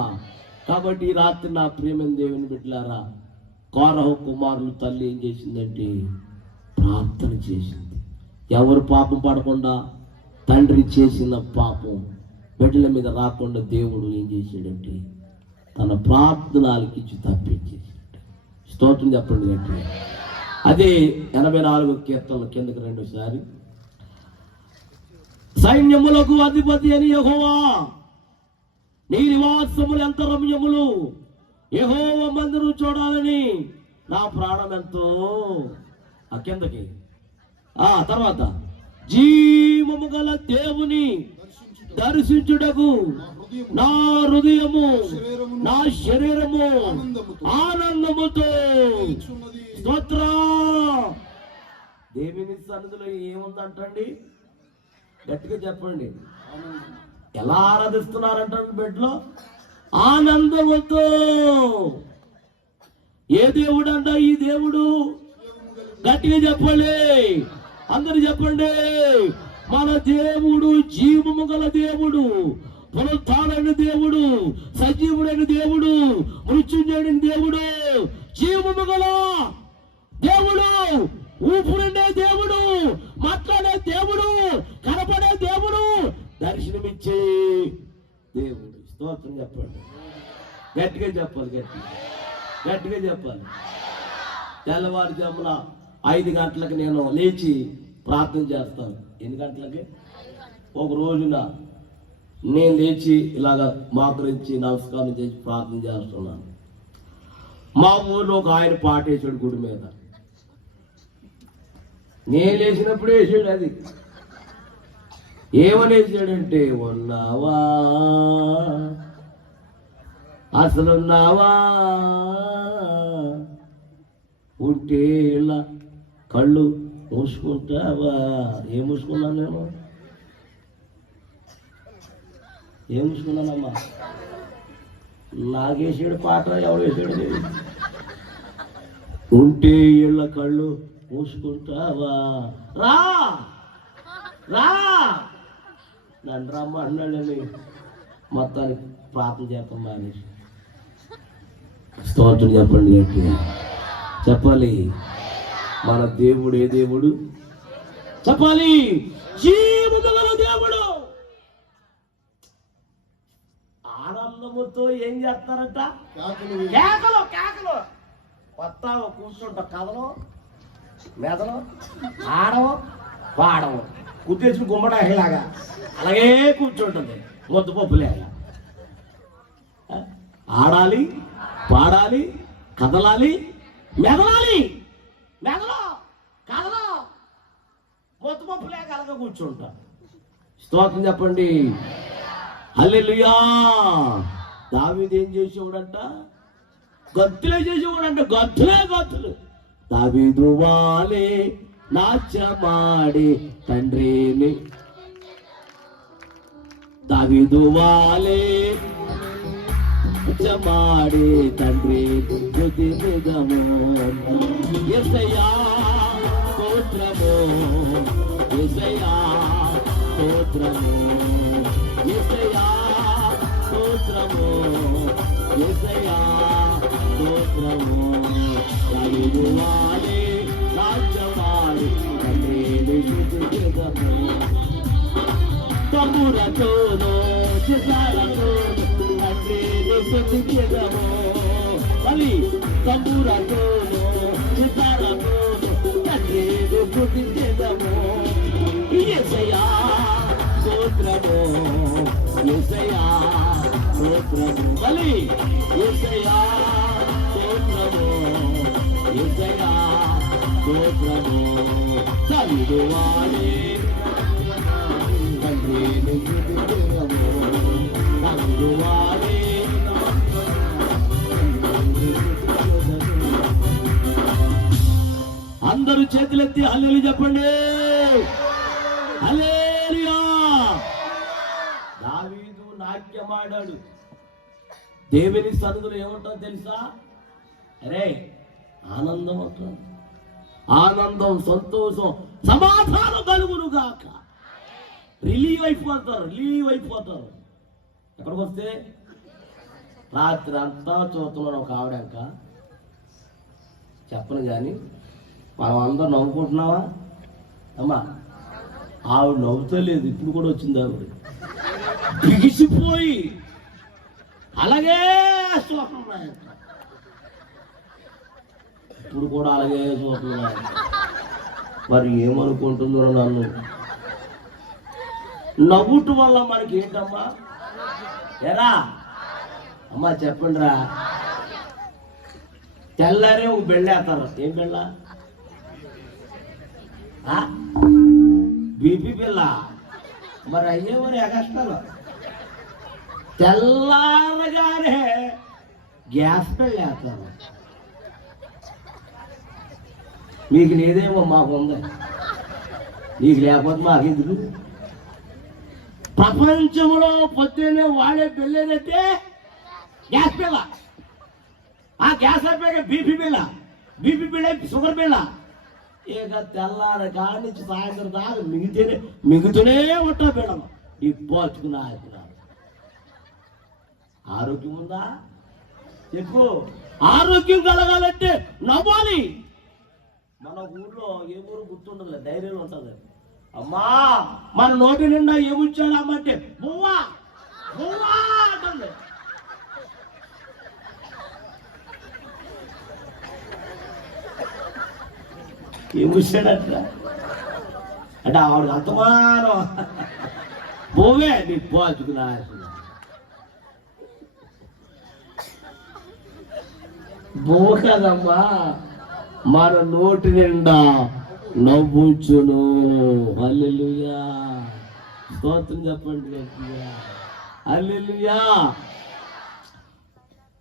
కాబట్టి ఈ రాత్రి నా ప్రియమైన దేవుని బిడ్డలారా, కోరహు కుమారులు తల్లి ఏం చేసిందంటే ప్రార్థన చేసింది. ఎవరు పాపం పడకుండా, తండ్రి చేసిన పాపం బిడ్డల మీద రాకుండా దేవుడు ఏం చేశాడంటే తన ప్రార్థన ఆలకించి తప్పించేసాడు. స్తోత్రం చెప్పండి గట్టిగా. అదే 84వ కీర్తనల కిందకి 2సారి. సైన్యములకు అధిపతి అని యెహోవా, నీ నివాసములు ఎంత రమ్యములు, యెహోవా మందిరం చూడాలని నా ప్రాణం ఎంతో. ఆ కిందకి తర్వాత, జీవము గల దేవుని దర్శించుటకు నా హృదయము నా శరీరము ఆనందముతో. స్తోత్ర. దేవుని సన్నిధిలో ఏముందంటండి? గట్టిగా చెప్పండి. ఎలా ఆరాధిస్తున్నారంటండి బెడ్లో? ఆనందముతో. ఏ దేవుడు అంట ఈ దేవుడు? గట్టిగా చెప్పండి, అందరు చెప్పండి. మన దేవుడు జీవము గల దేవుడు, పునరుత్థానమైన దేవుడు, సజీవుడైన దేవుడు, మృత్యుంజయుడైన దేవుడు, జీవము గల దేవుడు, ఊపిరుండే దేవుడు, మాట్లాడే దేవుడు, కనపడే దేవుడు, దర్శనమిచ్చే దేవుడు. స్తోత్రం చెప్పండి. గట్టిగా చెప్పాలి, గట్టిగా చెప్పాలి. తెల్లవారుజామున 5 గంటలకు నేను లేచి ప్రార్థన చేస్తాను. ఎన్ని గంటలకి? ఒక రోజున నేను లేచి ఇలాగ మోకరించి నమస్కారం చేసి ప్రార్థన చేస్తున్నాను. మా ఊర్లో ఒక ఆయన పాటేశాడు గుడి మీద. నేను లేచినప్పుడు వేసాడు. అది ఏమనేసాడంటే, ఉన్నావా అసలున్నావా, ఉంటే ఇలా కళ్ళు మూసుకుంటావా. ఏం మూసుకున్నాను నేను, ఏం మూసుకున్నానమ్మా? నాగేసాడు పాట, ఎవరు వేసాడు? ఉంటే ఇళ్ళ కళ్ళు మూసుకుంటావా, రా రా నన్ను రమ్మ అన్నాడని మొత్తానికి ప్రార్థన చేస్తాం మానేసి. స్తోత్రం చెప్పండి గట్టిగా చెప్పాలి. మన దేవుడు ఏ దేవుడు చెప్పాలి? జీవము గల దేవుడు. ఆనందముతో ఏం చేస్తారంట? కేకలు కేకలు. వస్తావు, కూర్చుంటా, కథలు మెదలు, ఆడవు పాడవు, కుట్టేసి గుమ్మడాలాగా అలాగే కూర్చుంటుంది మొద్దు పప్పులేగా. ఆడాలి, పాడాలి, కదలాలి, మెదలాలి, మెదలో కదలో మొద్దు పప్పులేక అలాగే కూర్చుంటా. స్తోత్రం చెప్పండి. హల్లెలూయా. దావీదు ఏం చేసేవాడంట? గత్తులే చేసేవాడంట, గత్తులే గత్తులు. దావీదు వాలే నాట్యమాడి తండ్రిని, దావీదు వాలే నాట్యమాడి తండ్రి స్తుతి నిజము. యేసయ్యా స్తోత్రము, యేసయ్యా స్తోత్రము, యేసయ్యా స్తోత్రము, యేసయ్యా స్తోత్రము. దావీదు వాలే నాట్యమాడి తండ్రిని స్తుతి నిజము. తమ్మురతోనో చితారతోనో తండ్రిని స్తుతి నిజము. మళ్ళీ తమ్మురతోనో చితారతోనో తండ్రిని స్తుతి నిజము. యేసయ్యా స్తోత్రము, యేసయ్యా స్తోత్రము. మళ్ళీ యేసయ్యా స్తోత్రము, యేసయ్యా స్తోత్రము. దావీదు వాలే తండ్రిని స్తుతి నిజము. దావీదు వాలే అందరూ చేతులెత్తి హల్లెలూయా చెప్పండి. హల్లెలూయా. దావీదు నాట్యమాడాడు. దేవుని సన్నిధిలో ఏమంటావు తెలుసా? అరే ఆనందం అంటారు. ఆనందం, సంతోషం, సమాధానం కలుగును గాక. రిలీవ్ అయిపోతారు, రిలీవ్ అయిపోతారు. ఎక్కడికి వస్తే రాత్రి అంతా చూస్తున్నాను ఒక ఆవిడంక, చెప్పను కానీ మనం అందరం నవ్వుకుంటున్నావా అమ్మా? ఆవిడ నవ్వుతలేదు, ఇప్పుడు కూడా వచ్చింది ఆవిడ బిగిసిపోయి అలాగే చూస్తున్నాయి, ఇప్పుడు కూడా అలాగే చూస్తున్నాయి. మరి ఏమనుకుంటుందో నన్ను. నవ్వుట వల్ల మనకి ఏంటమ్మా? ఎరా అమ్మా చెప్పండి రా. తెల్లారే ఒక బెళ్ళేస్తారు. ఏం బెళ్ళ? బీపీ పిల్ల. మరి అయ్యే మరి ఎగస్టాలు. తెల్లారగానే గ్యాస్ పెళ్ళేస్తారు. మీకు లేదేమో, మాకు ఉంది. నీకు లేకపోతే మాకెందుకు? ప్రపంచంలో పొద్దున్నే వాడే పెళ్ళేదంటే గ్యాస్ పిల్ల. ఆ గ్యాస్ అయిపోయాక బీపీ పిల్ల, బీపీ పిల్ల షుగర్ పిల్ల. ఇక తెల్లారి కాడి నుంచి సాయంత్రం దాకా మిగుతూనే ఉంటా పిల్లలు. ఇబ్బోచుకున్నా ఆరోగ్యం ఉందా చెప్పు? ఆరోగ్యం కలగాలంటే నవ్వాలి. మన ఊర్లో ఏ ఊరు గుర్తుండదు, ధైర్యం ఉంటుంది. అమ్మా మన నోటి నిండా ఏముచ్చాడమ్మంటే బువ్వా బువ్వా అంటుంది. ఏముచ్చాడట అంటే ఆవిడ అంతమానం బోవే నీ పోచుకున్నా. బువ్వ కదమ్మా, మన నోటి నిండా నవ్వుచును. హల్లెలూయా. స్తోత్రం చెప్పండి గట్టిగా. హల్లెలూయా.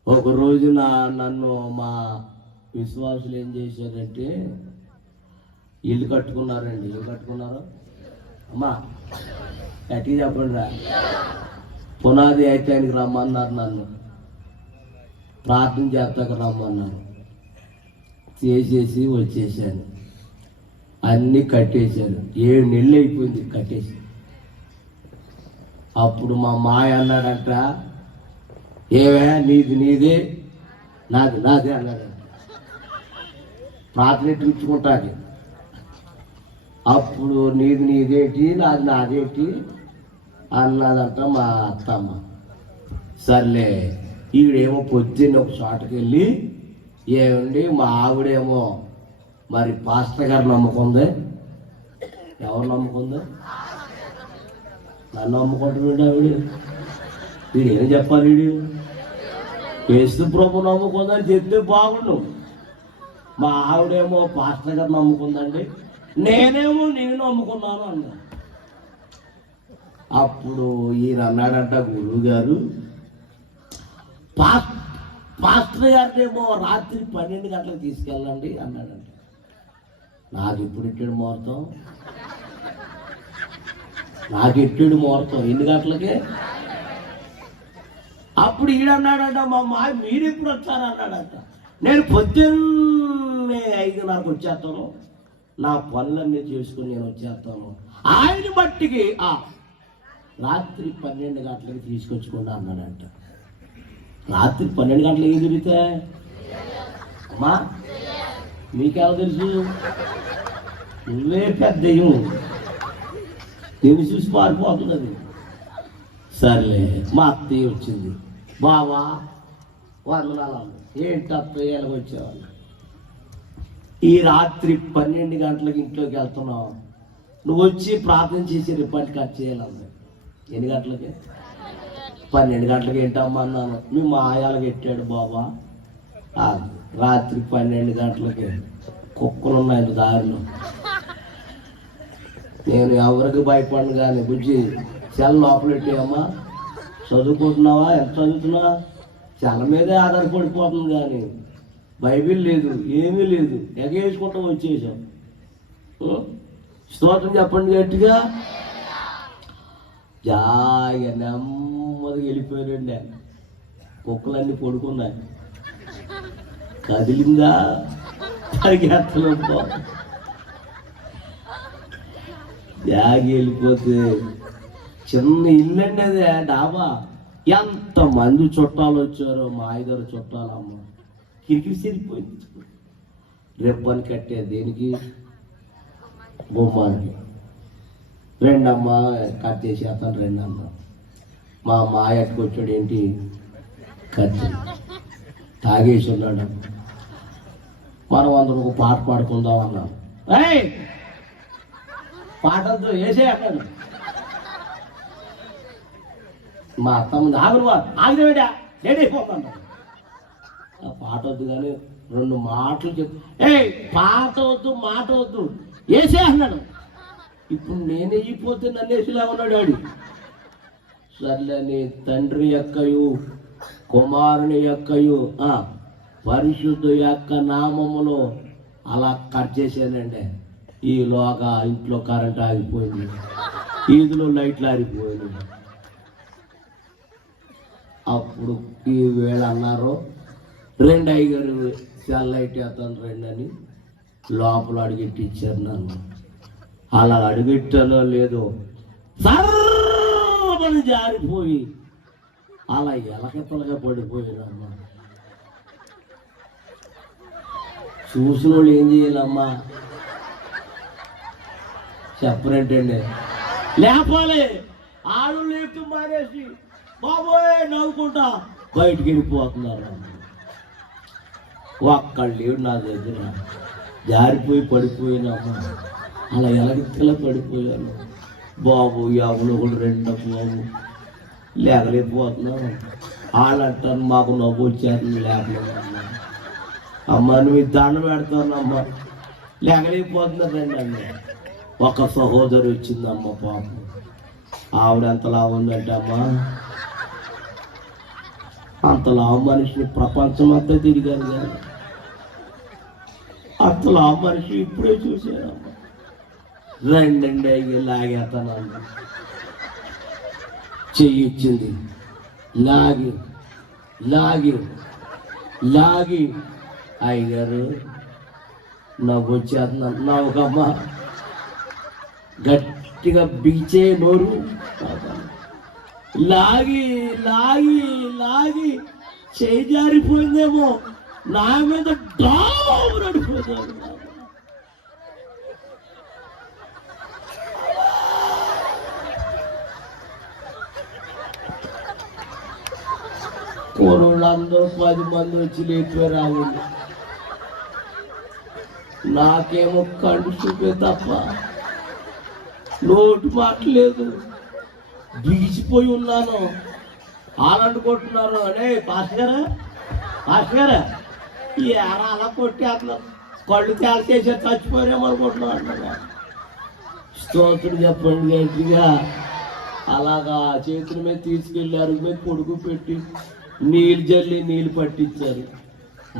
ఒక రోజున నన్ను మా విశ్వాసులు ఏం చేశారంటే ఇల్లు కట్టుకున్నారండి. ఇల్లు కట్టుకున్నారు అమ్మా గట్టిగా చెప్పండి రా. పునాది అయితే ఆయనకి రమ్మన్నారు, నన్ను ప్రార్థన చేస్తాక రమ్మన్నారు. చేసేసి వచ్చేసాను. అన్నీ కట్టేశాను. 7 నెలలు అయిపోయింది కట్టేసి. అప్పుడు మా మాయ అన్నాడంట, ఏవే నీది నీదే నాది నాదే అన్నాడంట. ప్రార్థన ఎట్టించుకుంటాది. అప్పుడు నీది నీదేంటి నాది నాదేంటి అన్నదంట మా అత్తమ్మ. సర్లే ఈవిడేమో పొద్దున్న ఒక చోటకి వెళ్ళి ఏమండి మా ఆవిడేమో మరి పాస్టర్ గారు నమ్ముకుంది. ఎవరు నమ్ముకుంది? నన్ను నమ్ముకుంటున్నాడు ఆవిడ. వీడు ఏం చెప్పాలి? వీడు యేసు ప్రభు నమ్ముకుందని చెప్తే బాగుండు. మా ఆవిడేమో పాస్టర్ గారు నమ్ముకుందండి, నేనేమో నేను నమ్ముకున్నాను అన్నా. అప్పుడు ఈయన అన్నాడంట, గురువు గారు పాస్టర్ గారినేమో రాత్రి 12 గంటలకు తీసుకెళ్ళండి అన్నాడంట. నాకు ఇప్పుడు ఇట్టాడు ముహూర్తం, నాకు ఎట్టాడు ముహూర్తం ఎన్ని గంటలకి? అప్పుడు ఈడన్నాడంట, మా మాయ మీరు ఎప్పుడు వచ్చారు అన్నాడంట. నేను పొద్దున్నే 5:30కు వచ్చేస్తాను, నా పనులన్నీ చేసుకుని నేను వచ్చేస్తాను. ఆయన బట్టికి రాత్రి 12 గంటలకి తీసుకొచ్చుకోండి అన్నాడంట. రాత్రి 12 గంటలకి తిరిగితే అమ్మా మీకెలా తెలుసు? నువ్వే పెద్దయ్యం, నేను చూసి పారిపోతున్నది. సర్లే మా అత్తయ్య వచ్చింది. బావా వందనాలు. ఏంటి అత్తయ్య ఎలాగ వచ్చేవాళ్ళు? ఈ రాత్రి 12 గంటలకి ఇంట్లోకి వెళ్తున్నావు, నువ్వు వచ్చి ప్రార్థన చేసి రిపోర్ట్ కట్ చేయాలన్నా. ఎన్ని గంటలకి? 12 గంటలకి ఏంటమ్మా అన్నాను. మీ మాయాలకు ఎట్టాడు బాబా. రాత్రి 12 గంటలకి కుక్కలు ఉన్నాయి దారిలో. నేను ఎవరికి భయపడను కానీ బుజ్జి సెల్ లోపల పెట్టామా, చదువుకుంటున్నావా, ఎంత చదువుతున్నా, సెల మీదే ఆధారపడిపోతుంది కానీ బైబిల్ లేదు, ఏమీ లేదు. ఎగేసుకుంటూ వచ్చేసాం. స్తోత్రం చెప్పండి గట్టిగా. జాయిగా నెమ్మదిగా వెళ్ళిపోయాడండి. కుక్కలన్నీ పడుకున్నాయి. కదిలిందా పరిగెత్తలు జాగి వెళ్ళిపోతే చిన్న ఇల్లు అండి అది, డాబా. ఎంతమంది చుట్టాలు వచ్చారో, మా 5 చుట్టాలు. అమ్మ కిరికిరి సరిపోయింది. రిబ్బన్ కట్టే దేనికి? బొమ్మానికి. 2 అమ్మ కట్ చేసేస్తాను 2 అమ్మ. మా మాయ ఎట్టుకొచ్చాడు, ఏంటి కత్తి తాగేసి ఉన్నాడు. మనం అందరం ఒక పాట పాడుకుందాం అన్నాం. పాటలతో వేసే అన్నాడు. మా అత్తమ్మ ఆగినవేడా లేడైపోతాను. ఆ పాట వద్దు కానీ 2 మాటలు చెప్పు. పాట వద్దు మాట వద్దు వేసే అన్నాడు. ఇప్పుడు నేనే అయిపోతే నన్ను వేసేలా ఉన్నాడు వాడు. సర్లే నీ తండ్రి యొక్కయు కుమారుని యొక్కయు పరిశుద్ధ యొక్క నామములో అలా కట్ చేశానండి. ఈలోగా ఇంట్లో కరెంట్ ఆగిపోయింది, ఈదులో లైట్లు ఆగిపోయింది. అప్పుడు ఈ వేళ అన్నారు, 2 అయ్యగారు సెల్ లైట్ వేస్తాను 2 అని లోపల అడుగెట్టి ఇచ్చారు నన్ను. అలా అడుగెట్టాలో లేదో సర్వని జారిపోయి అలా ఎలకెత్తలుగా పడిపోయినమ్మా. చూసిన వాళ్ళు ఏం చేయాలమ్మా చెప్పరంటండి, లేపాలి. ఆడు లేపు మారేసి బాబోయ్ నవ్వుకుంటా బయటికి వెళ్ళిపోతున్నారు. ఒక్కళ్ళు లేడు నా దగ్గర. జారిపోయి పడిపోయినమ్మా. అలా ఎలగెత్తలా పడిపోయాను. బాబు ఎవరు కూడా 2 బాబు లేకలేకపోతున్నాను. వాళ్ళు అంటారు మాకు నవ్వు వచ్చేస్తుంది లేకలేదు. అమ్మ నువ్వు దండం పెడతానమ్మా, లేకలేకపోతున్నారు 2 అన్న. ఒక సహోదరు వచ్చిందమ్మ పాపం. ఆవిడ ఎంతలా ఉందంటే అమ్మా, అంతలా మనిషిని ప్రపంచం అంతా తిరిగాను కానీ అంతలా మనిషి ఇప్పుడే చూశానమ్మా. రెండండి అయ్యి లాగేస్తాను చెయ్యిచ్చింది, లాగి లాగి లాగి అయ్యగారు నవ్వు వచ్చేస్తున్నాను, నవ్వుకమ్మా గట్టిగా బీచే నోరు లాగి లాగి లాగి చేయి జారిపోయిందేమో, నా మీద డాబు అడిపోయింది. కూరళ్ళందరూ 10 మంది వచ్చి లేచిపోయి రావాలి. నాకేమో కళ్ళు చూపే తప్ప నోటు మాట్లేదు, బిగిసిపోయి ఉన్నాను. ఆలంటుకుంటున్నారు, అనే పాస్గారా పాస్గారా ఈ ఏడ అలా కొట్టేస్తున్నారు, కళ్ళు తేల్చేసే చచ్చిపోయారేమో అనుకుంటున్నాం అంటున్నా. స్తోత్రం చెప్పండి గట్టిగా. అలాగా చేతుల మీద తీసుకెళ్ళి అరుగు మీద పొడుగు పెట్టి నీళ్ళు జల్లి నీళ్ళు పట్టించారు.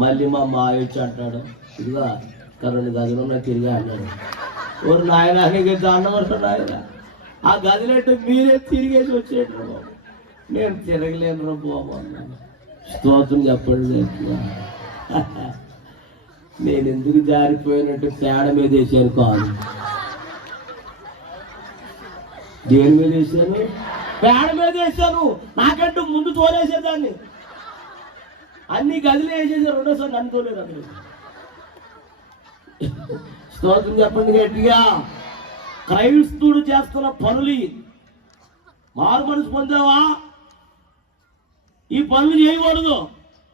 మళ్ళీ మా మాయ వచ్చి అంటాడు, ఇదిగా కరెంట్ గదిలో నాకు తిరిగి అన్నాడు. ఓరు నాయన దండం నాయన, ఆ గదిలేంటే మీరే తిరిగేసి వచ్చేట బాబు, నేను తిరగలేను బాబు అన్నాను. స్తోత్రం చెప్పండి. నేను ఎందుకు జారిపోయినట్టు పేడ మీద వేసాను కాదు, దేని మీద వేసాను? పేడ మీద వేసాను. నాకంటూ ముందు తోలేసేదాన్ని, అన్ని గదిలో వేసేసారు, రెండోసారి నన్ను తోలేదు అక్కడ. స్తోత్రం చెప్పండి గట్టిగా. క్రైస్తవుడు చేస్తున్న పనులు, మారు మనసు పొందావా? ఈ పనులు చేయకూడదు.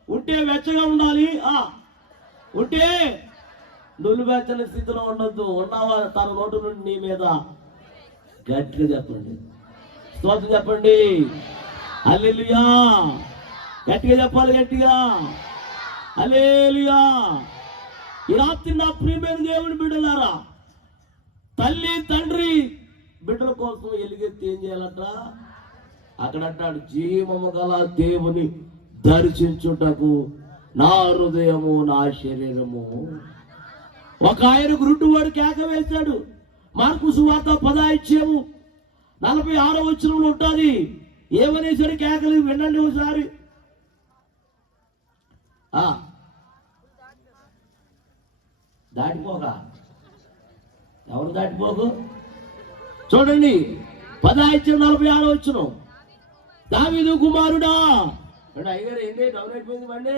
ఉంటే వెచ్చగా ఉండాలి, ఉంటే నులివెచ్చని స్థితిలో ఉండొద్దు. ఉన్నావా? తన నోటు నుండి నీ మీద గట్టిగా చెప్పండి. స్తోత్రం చెప్పండి. హల్లెలూయా. గట్టిగా చెప్పాలి, గట్టిగా హల్లెలూయా. ఈ రాత్రి నా ప్రియమైన దేవుని బిడ్డలారా, తల్లి తండ్రి బిడ్డల కోసం ఎలుగెత్తి ఏం చేయాలట? అక్కడ అంటాడు, జీవము గల దేవుని దర్శించుటకు నా హృదయము నా శరీరము. ఒక ఆయన గురుట్టువాడు కేక వేశాడు. మార్కు సువార్త 10:46 వచనంలో ఉంటుంది. ఏమనేసరి కేకలు వినండి ఒకసారి. దాటిపోగా ఎవరు దాటిపోకు? చూడండి 10:46 వచనం. దావీదు కుమారుడా. అయ్యగారు ఏంటి డౌన్ అయిపోయింది బండి,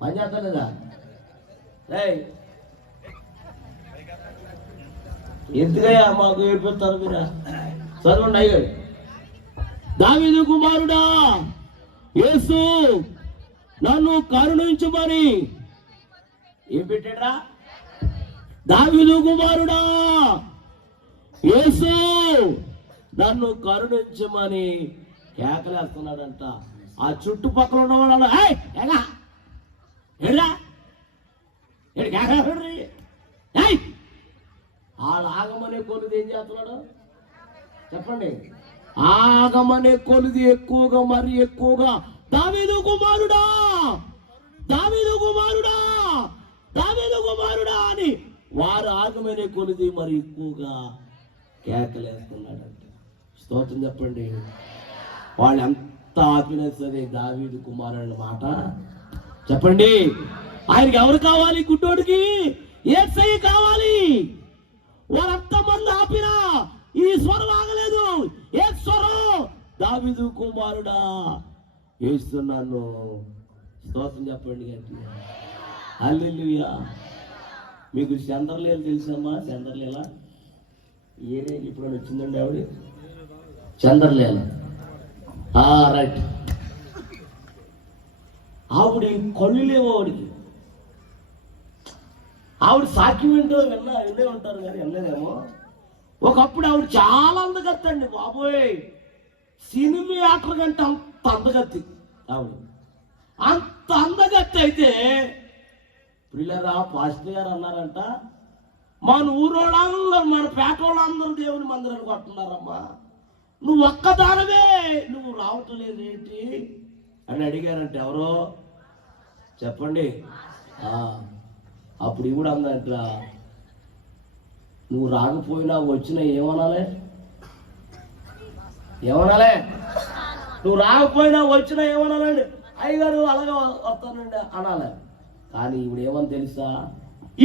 పని చేస్తలేదా? ఎందుకయ్యా మాకు ఏర్పడతారు మీరు? చదవండి అయ్యారు. దావీదు కుమారుడా యేసు నన్ను కరుణించుమని ఏం పెట్టాడా? దావీదు కుమారుడా యేసు నన్ను కరుణించమని కేకలేస్తున్నాడంట. ఆ చుట్టుపక్కల ఉన్న వాళ్ళు ఆగమనే కొలుది ఏం చేస్తున్నాడు చెప్పండి? ఆగమనే కొలుది ఎక్కువగా, మరి ఎక్కువగా దావీదు కుమారుడా దావీదు కుమారుడా దావీదు కుమారుడా అని వారు ఆగమనే కొలుది మరి ఎక్కువగా కేకలేస్తున్నాడంట. స్తోత్రం చెప్పండి. వాళ్ళు ఎంత ఆపినా సరే దావీదు కుమారుడు మాట చెప్పండి. ఆయనకి ఎవరు కావాలి? గుడ్డోడికి యేసయ్య కావాలి. వారంతమంది ఆపినా ఈ స్వరం ఆగలేదు. ఏ స్వరం? దావీదు కుమారుడా వేస్తున్నాను. స్తోత్రం చెప్పండి గట్టిగా. హల్లెలూయా. మీకు చంద్రలీల తెలుసమ్మా? చంద్రలీల ఏరే ఇప్పుడు వచ్చిందండి ఆవిడ చంద్రలీల. రైట్. ఆవిడ కళ్ళు లేవు ఆవిడికి. ఆవిడ సాక్ష్యం ఏంటో వినే ఉంటారు కానీ వినలేదేమో. ఒకప్పుడు ఆవిడ చాలా అందగత్తండి బాబోయ్, సినిమా యాక్టర్ కంటే అంత అందగత్తి ఆవిడ. అంత అందగత్తి అయితే పిల్లరా పాస్టర్ గారు అన్నారంట, మన ఊరోళ్ళందరూ మన పేట వాళ్ళందరూ దేవుని మందిరానికి వస్తున్నారమ్మా, నువ్వు ఒక్కదానవే నువ్వు రావటం లేదేంటి అని అడిగారంటే ఎవరో చెప్పండి. అప్పుడు ఇవిడ అందంట, నువ్వు రాకపోయినా వచ్చినా ఏమనాలే, నువ్వు రాకపోయినా వచ్చినా ఏమనాలండి, అయ్యగారు అలాగే వస్తానండి అనాలి. కానీ ఇప్పుడు ఏమని తెలుసా,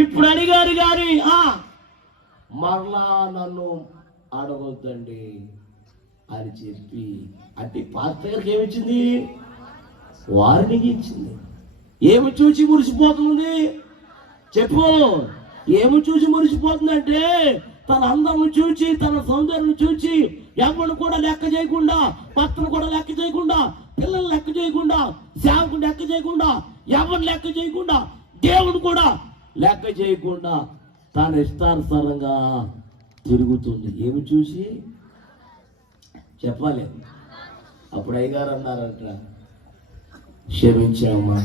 ఇప్పుడు అడిగారు కానీ మరలా నన్ను అడగొద్దండి అని చెప్పి, అంటే పాస్టర్ గారికి ఏమిచ్చింది, వార్నింగ్ ఇచ్చింది. ఏమి చూసి మురిసిపోతుంది చెప్పు, ఏమి చూసి మురిసిపోతుందంటే తన అందము చూచి తన సౌందర్యం చూచి ఎవరిని కూడా లెక్క చేయకుండా, భర్తను కూడా లెక్క చేయకుండా, పిల్లలు లెక్క చేయకుండా, సేవకుని లెక్క చేయకుండా, ఎవరిని లెక్క చేయకుండా, దేవుడు కూడా లెక్క చేయకుండా తన ఇష్టానుసారంగా తిరుగుతుంది. ఏమి చూసి చెప్పాలి. అప్పుడు అయ్యగారు అన్నారంట, క్షమించామ్మా,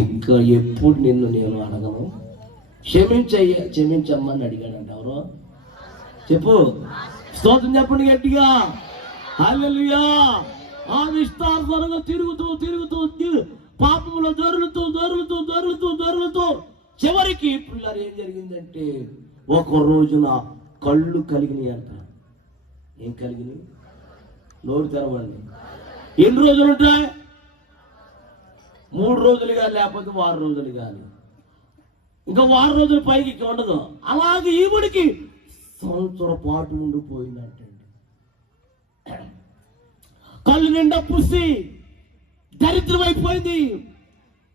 ఇంకా ఎప్పుడు నిన్ను నేను అడగను, క్షమించమ్మా అని అడిగాడంట. ఎవరో చెప్పు, స్తోత్రం చెప్పండి గట్టిగా, హల్లెలూయా. ఆ విస్తారంగా తిరుగుతూ పాపంలో దొరులుతూ చివరికి పిల్లలు ఏం జరిగిందంటే, ఒక రోజున కళ్ళు కలిగినాయి అంట. ఏం కలిగినాయి? నోరు తెరవండి. ఎన్ని రోజులు ఉంటాయి? 3 రోజులు కానీ, లేకపోతే 6 రోజులు కానీ, ఇంకా 6 రోజుల పైకి ఉండదు. అలాగే ఈవిడికి సంవత్సరం పాటు ఉండిపోయిందంటండి. కళ్ళు నిండా పుసి దరిద్రం అయిపోయింది.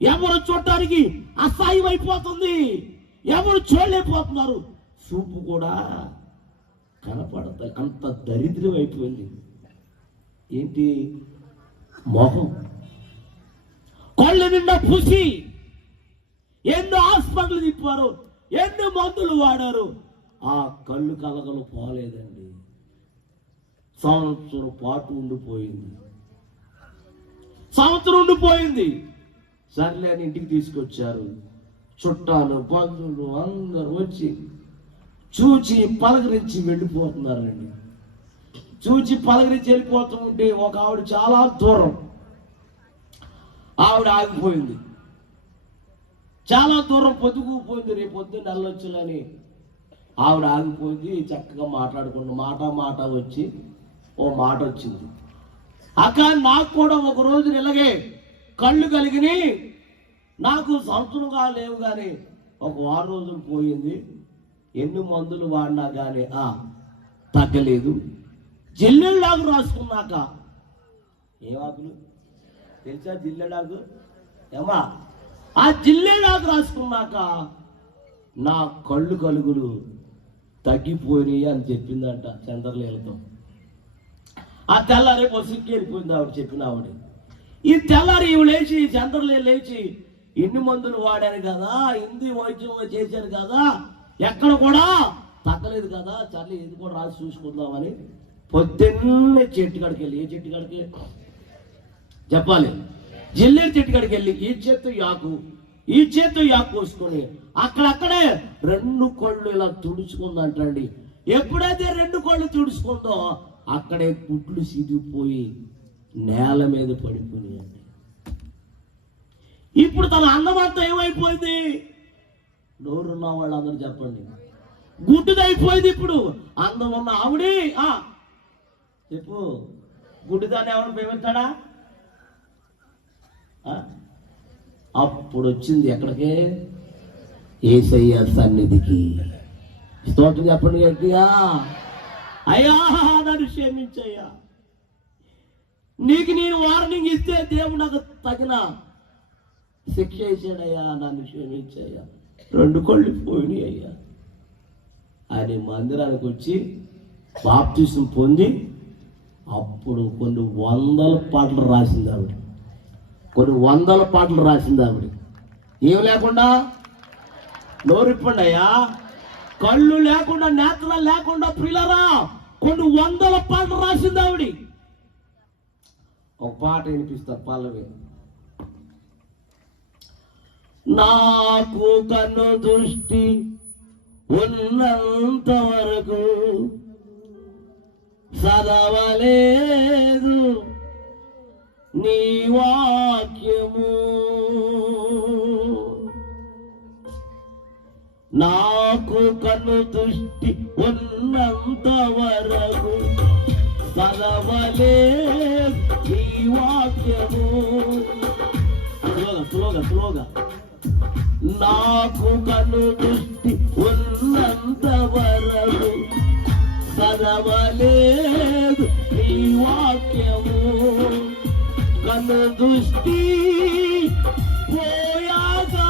ఎవరు చూడటానికి అసహ్యం అయిపోతుంది, ఎవరు చూడలేకపోతున్నారు, చూపు కూడా కనపడతాయి, అంత దరిద్రం అయిపోయింది. ఏంటి? మొహం కళ్ళు నిండా పుసి, ఎన్నో హాస్పిటల్ తిప్పారు, ఎన్నో మందులు వాడారు, ఆ కళ్ళు కలగలు పోలేదండి. సంవత్సరం పాటు ఉండిపోయింది. సర్లే అని ఇంటికి తీసుకొచ్చారు. చుట్టాలు బంధువులు అందరూ వచ్చి చూచి పలకరించి వెళ్ళిపోతున్నారండి. చూచి పలకరించి వెళ్ళిపోతూ ఉంటే ఒక ఆవిడ చాలా దూరం, ఆవిడ ఆగిపోయింది. చాలా దూరం పొద్దుకుపోయింది. రేపు పొద్దున్న వెళ్ళొచ్చులని ఆవిడ ఆగిపోయింది. చక్కగా మాట్లాడుకుంటూ మాట వచ్చి ఓ మాట వచ్చింది, అక్క నాకు కూడా ఒక రోజు ఇలాగే కళ్ళు కలిగిని, నాకు సంవత్సరంగా లేవు కానీ ఒక 6 రోజులు పోయింది, ఎన్ని మందులు వాడినా కానీ తగ్గలేదు. జిల్లెడాకు రాసుకున్నాక, ఏమాకులు తెలుసా? జిల్లెడాకు ఏమా, ఆ జిల్లెడాకు రాసుకున్నాక నా కళ్ళు కలుగులు తగ్గిపోయినాయి అని చెప్పిందంట చంద్రలీలతో. ఆ తెల్లారి బస్సుకి వెళ్ళిపోయింది ఆవిడ చెప్పిన ఆవిడ. ఈ తెల్లారి ఇవి లేచి చంద్రలే లేచి ఇన్ని మందులు వాడాను కదా, ఇంది వైద్యం చేశారు కదా, ఎక్కడ కూడా తగ్గలేదు కదా, చర్ల ఇది కూడా రాసి చూసుకుందామని పొద్దున్నే చెట్టు కాడికి వెళ్ళి, ఏ చెట్టు కాడికి చెప్పాలి, జిల్లేరు చెట్టు కాడికి వెళ్ళి ఈ చేత్తో యాకు కోసుకొని అక్కడక్కడే 2 కళ్ళు ఇలా తుడుచుకుందంటండి. ఎప్పుడైతే 2 కళ్ళు తుడుచుకుందో అక్కడే గుడ్లు సిదిగిపోయి నేల మీద పడిపోయాయండి. ఇప్పుడు తన అందమంతా ఏమైపోయింది? నోరున్న వాళ్ళు అందరూ చెప్పండి, గుడ్డుదైపోయింది. ఇప్పుడు అందం ఉన్న ఆవిడే చెప్పు, గుడ్డిదాన్ని ఎవరు ప్రేమిస్తాడా? అప్పుడు వచ్చింది ఎక్కడికి? యేసయ్య సన్నిధికి. స్తోత్రం చెప్పండి గట్టిగా, అయ్యా నన్ను క్షమించయ్యా, నీకు నేను వార్నింగ్ ఇస్తే దేవుడు నాకు తగిన శిక్ష ఇచ్చాడయ్యా, నన్ను క్షమించయ్యా, 2 కళ్ళు పోయినాయి అయ్యా అని మందిరానికి వచ్చి బాప్తిసం పొంది అప్పుడు కొన్ని 100 పాటలు రాసింది ఆవిడ. ఏం లేకుండా నోరిప్పండి అయ్యా, కళ్ళు లేకుండా, నేత్రాలు లేకుండా, పిల్లరా కొన్ని 100 పాటలు రాసింది ఆవిడ. ఒక పాట వినిపిస్తారు పల్లవి. నాకు కన్ను దృష్టి ఉన్నంత వరకు చదవలేదు నీ వాక్యము. నాకు కన్ను దృష్టి ఉన్నంత వరకు చదవలేదు నీ వాక్యము. స్లోగా నాకు కన్ను దృష్టి ఉన్నంత వరకు చదవలేదు నీ వాక్యము. కన్ను దృష్టి పోయాగా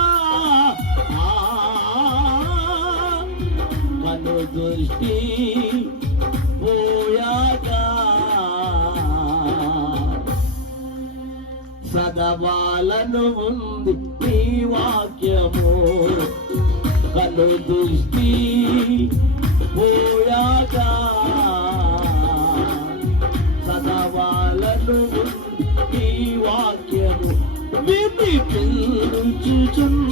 కన్ను దృష్టి పోయాగా చదవాలను ఉంది నీ వాక్యము. కన్ను దృష్టి పోయాగా చదవాలను ఉంది నీ వాక్యము. విని పిలుచుచున్నది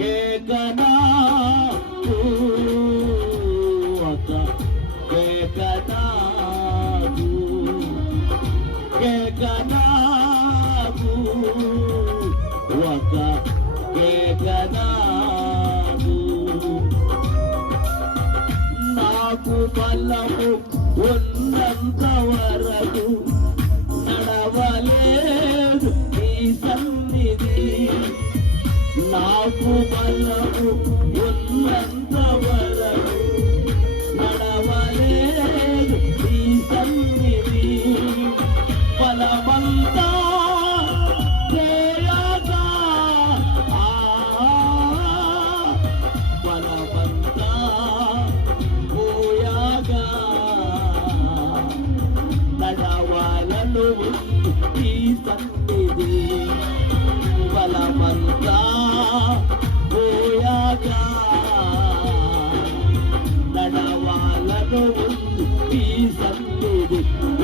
కేకనాకు ఒక కేకనాకు కేకనాకు ఒక కేకనాకు. నాకు బలము ఉన్నంత వరకు నడవలేదు నీ సన్నిధి. నాకు బలము ఉన్నంత వరకు నడవలేదు నీ సన్నిధి. బలమంతా పోయాగా బలమంతా పోయాగా నడవాలను ఈ సన్నిధి. బలమంతా పోయాగా నడవాలను ఈ సన్నిధి.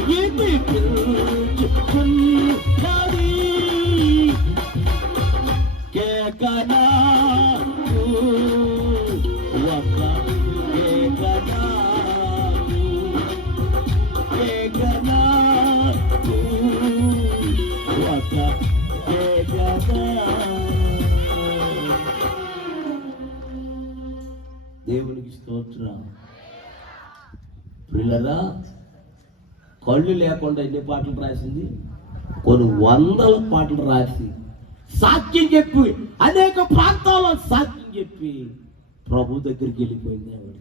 విని పిలుచుచున్నది కేకనాకు ఒక కేకనాకు కేకనాకు ఒక కేకనాకు. దేవునికి స్తోత్రం. ప్రియులారా, కళ్ళు లేకుండా ఎన్ని పాటలు రాసింది? కొన్ని వందల పాటలు రాసి సాక్ష్యం చెప్పి అనేక ప్రాంతాల్లో సాక్ష్యం చెప్పి ప్రభు దగ్గరికి వెళ్ళిపోయింది. ఆవిడ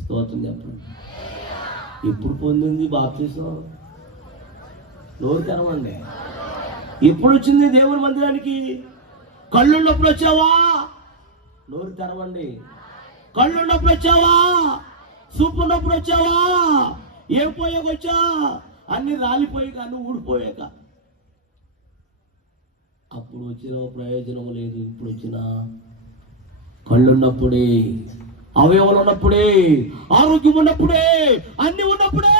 స్తోత్రం చెప్పండి. ఎప్పుడు పొందింది బాప్తిసం? నోరు తెరవండి. ఎప్పుడు వచ్చింది దేవుని మందిరానికి? కళ్ళున్నప్పుడు వచ్చావా? నోరు తెరవండి. కళ్ళున్నప్పుడు వచ్చావా? సూపు ఉన్నప్పుడు వచ్చావా? ఏం పోయాక వచ్చా? అన్ని రాలిపోయాక, అన్ని ఊడిపోయాక. అప్పుడు వచ్చిన ప్రయోజనం లేదు. ఇప్పుడు వచ్చిన కళ్ళున్నప్పుడే, అవయవాలు ఉన్నప్పుడే, ఆరోగ్యం ఉన్నప్పుడే, అన్ని ఉన్నప్పుడే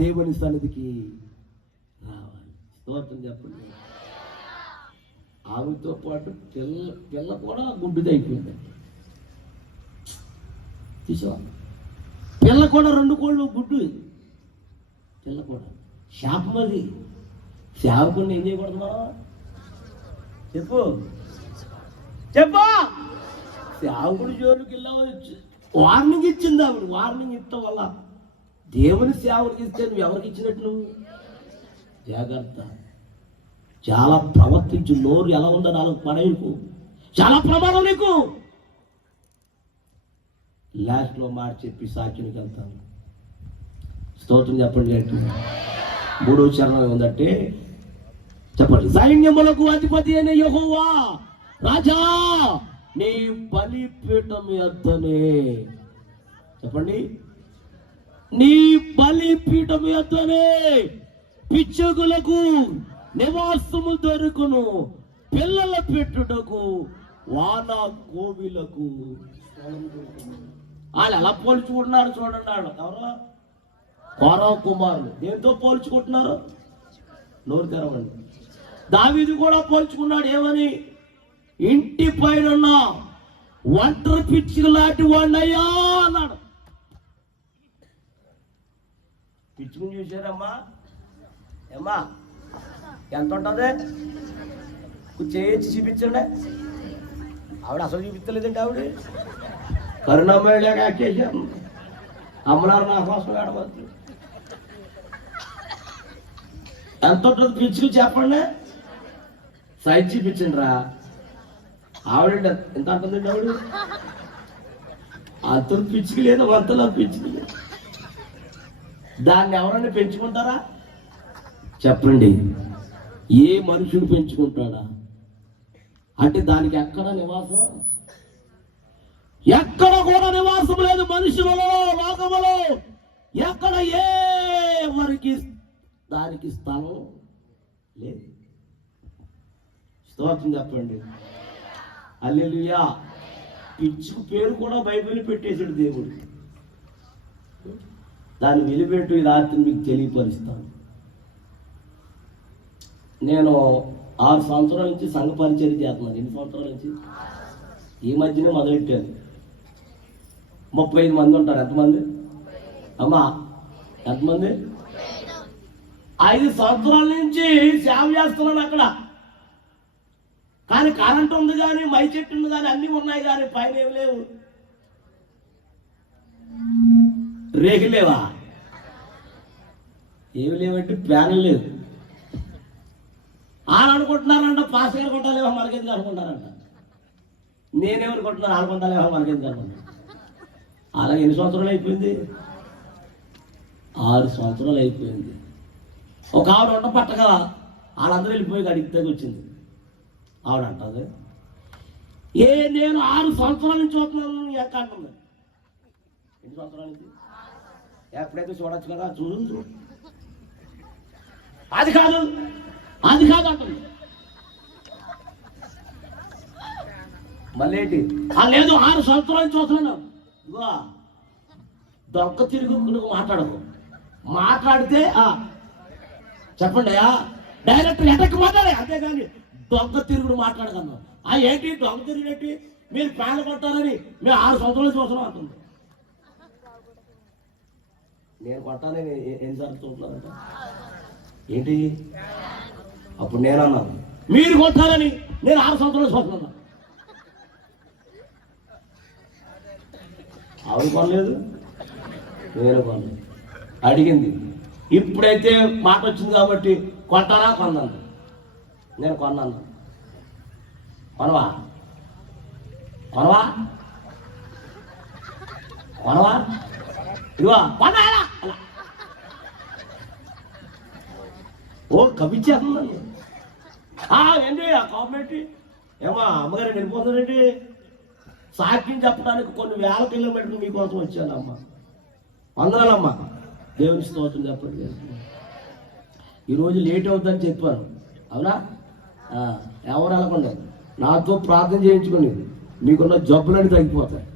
దేవుని సన్నిధికి రావాలి. స్తోత్రం చెప్పండి. ఆమెతో పాటు పిల్ల కూడా గుడ్డిది అయిపోయింది. చూసా, పిల్ల కూడా 2 కోళ్ళు గుడ్డు. పిల్ల కూడా శాపం. అది శాపకుని ఏం చేయకూడదు మనం? చెప్పు సేవకుడు జోలికి వెళ్ళవచ్చు. వార్నింగ్ ఇచ్చింది ఆవిడ. వార్నింగ్ ఇస్తాం వల్ల దేవుని సేవకుడికి ఇస్తే నువ్వు ఎవరికి ఇచ్చినట్టు? నువ్వు జాగ్రత్త. చాలా ప్రవర్తించు. నోరు ఎలా ఉందో 4 పడేయకు. చాలా ప్రమాదం నీకు. లాస్ట్లో మాట చెప్పి సాక్షికి వెళ్తాను. స్తోత్రం చెప్పండి. అంటే 3వ చరణం ఉందంటే చెప్పండి. సైన్యములకు అధిపతి అయిన యెహోవా రాజా, నీ బలిపీఠం యొద్దనే. చెప్పండి. నీ బలిపీఠం యొద్దనే పిచ్చుకులకు నివాసము దొరుకును, పిల్లల పెట్టుటకు వాన కోవిలకు. వాళ్ళు ఎలా పోల్చుకుంటున్నారు చూడండి. ఎవరో కోరవ కుమారులు దేంతో పోల్చుకుంటున్నారు? నోరు తెరవండి. దావీదు కూడా పోల్చుకున్నాడు. ఏమని? ఇంటి పైన ఒంటరి పిచ్చుకు లాంటి వాడినయ్యా అన్నాడు. పిచ్చుకుని చూసారమ్మా, ఏమ్మా ఎంత ఉంటుంది చేయించి చూపించండి. ఆవిడ అసలు చూపించలేదండి. ఆవిడ కరుణామయ్య లేక యాక్ట్ చేశాను. అమ్మనారు నా కోసం ఆడవచ్చు. ఎంత ఉంటుంది పిచ్చుకు చెప్పండి, సైజ్ చూపించండి రా. ఆవిడ ఎంత అంటుందండి ఆవిడ? అంత పిచ్చుకు లేదు, అంతలో పిచ్చుకు లేదు. దాన్ని ఎవరైనా పెంచుకుంటారా చెప్పండి? ఏ మనుషుడు పెంచుకుంటాడా? అంటే దానికి ఎక్కడ నివాసం, ఎక్కడ కూడా నివాసం లేదు. మనుషులలో లోకములో ఎక్కడ ఎవరికి దానికి స్థలం లేదు. స్తోత్రం చెప్పండి. హల్లెలూయా. పిచ్చుకు పేరు కూడా బైబిల్ పెట్టేసాడు దేవుడు. దాన్ని వెలిపెట్టు ఈ రాత్రి మీకు తెలియపరుస్తాను. నేను 6 సంవత్సరాల నుంచి సంఘ పరిచయం చేస్తున్నాను. ఎన్ని సంవత్సరాల నుంచి? ఈ మధ్యనే మొదలెట్టాను. 35 మంది ఉంటారు. ఎంతమంది అమ్మా? ఎంతమంది? 5 సంవత్సరాల నుంచి సేవ చేస్తున్నాను అక్కడ. కానీ కరెంట్ ఉంది కానీ, మై చెట్టు ఉంది కానీ, అన్నీ ఉన్నాయి కానీ పైన ఏమి లేవు. రేగులేవా? ఏమి లేవంటే ప్యానల్ లేదు. వాళ్ళు అనుకుంటున్నారంట పాస్ గారు కొట్టాలేమో మనకెందుకు అనుకుంటారంట. నేనేమని కొట్టున్నాను, వాళ్ళు కొంటాలేమో మనకెందుకు అనుకుంటాను. అలా ఎన్ని సంవత్సరాలు అయిపోయింది? 6 సంవత్సరాలు అయిపోయింది. ఒక ఆవిడ ఉండ పట్ట కదా, వాళ్ళందరూ వెళ్ళిపోయి అడిగితే వచ్చింది. ఆవిడ అంటుంది, నేను 6 సంవత్సరాల నుంచి చూస్తున్నాను ఎక్క అంటుంది. ఎన్ని సంవత్సరాల నుంచి? ఎప్పుడైతే చూడొచ్చు కదా, చూడు. అది కాదు అంటుంది. మళ్ళీ ఏంటి? లేదు 6 సంవత్సరాల నుంచి చూస్తున్నాను. ఇగో దొంగ తిరుగు మాట్లాడకు. మాట్లాడితే చెప్పండి డైరెక్టర్ ఎటక్కి మాట్లాడే, అంతేగాని దొంగ తిరుగుడు మాట్లాడగలను. ఏంటి దొంగ తిరిగినట్టు మీరు ప్యాన్ కొట్టాలని మేము 6 సంవత్సరాలు చూస్తున్నాం అంటుంది. నేను కొట్టాలని ఎన్నిసార్లు చూస్తున్నానంట. ఏంటి అప్పుడు నేను అన్నాను, మీరు కొట్టాలని నేను 6 సంవత్సరాలు చూస్తున్నాను. ఆవిడ కొనలేదు, నేను కొనలేదు. అడిగింది. ఇప్పుడైతే మాట వచ్చింది కాబట్టి కొట్టారా? కొన్నాను. నేను కొన్నాను. కొనవా ఇదిగో కొన్నారా? ఓ కవిచ్చేస్తుందండి. ఏంటి ఆ కామెంట్? ఏమో అమ్మగారు వెళ్ళిపోతుందండి. సాక్ష్యం చెప్పడానికి కొన్ని వేల కిలోమీటర్లు మీకోసం వచ్చానమ్మా. వందనాలమ్మా. దేవుని స్తోత్రం చెప్పండి. ఈరోజు లేట్ అవుతుందని చెప్పాను, అవునా? ఎవరు వెళ్ళకుండా నాతో ప్రార్థన చేయించుకొని మీకున్న జబ్బులన్నీ తగ్గిపోతాయి.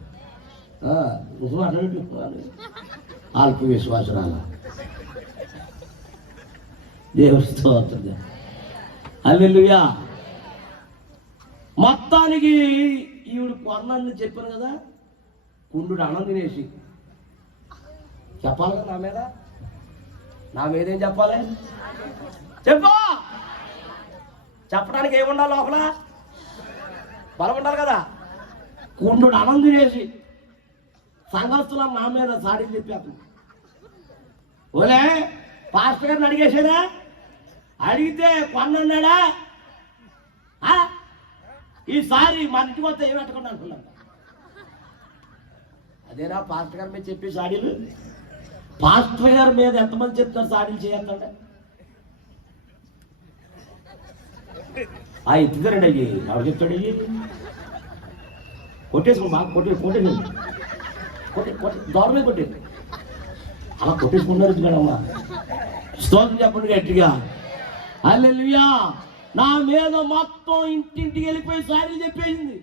అల్ప విశ్వాసరాల దేవుని స్తోత్రం. హల్లెలూయా. మొత్తానికి ఈవిడ కొన్నాన్ని చెప్పాను కదా, కుండు అన్నం తినేసి చెప్పాలి కదా. నా మీద ఏం చెప్పాలి? చెప్పు. చెప్పడానికి ఏముండాలి? లోపల బలం ఉండాలి కదా. కుండు అన్నం తినేసి సంఘస్థులం నా మీద సాడీ చెప్పాను. ఓలే పాస్టర్ గారిని అడిగేసేదా? అడిగితే కొన్నాడా? ఈసారి మన ఇంటికి వస్తే ఏం పెట్టకుండా అనుకున్నాను. అదేనా పాస్టర్ గారి మీద చెప్పే సాడీలు? పాస్టర్ గారి మీద ఎంతమంది చెప్తారు సాడీలు చేయాలంటే? ఎత్తుతారండి అయ్యి. ఎవరు చెప్తాడు? అయ్యి కొట్టేసుకోండి, బాగా కొట్టేసి దోర మీద కొట్టేది. అలా కొట్టేసుకున్నారు కదమ్మా. స్తోత్రం చెప్పండి గట్టిగా. హల్లెలూయా. నా మీద మొత్తం ఇంటింటికి వెళ్ళిపోయి సారీ చెప్పేసింది.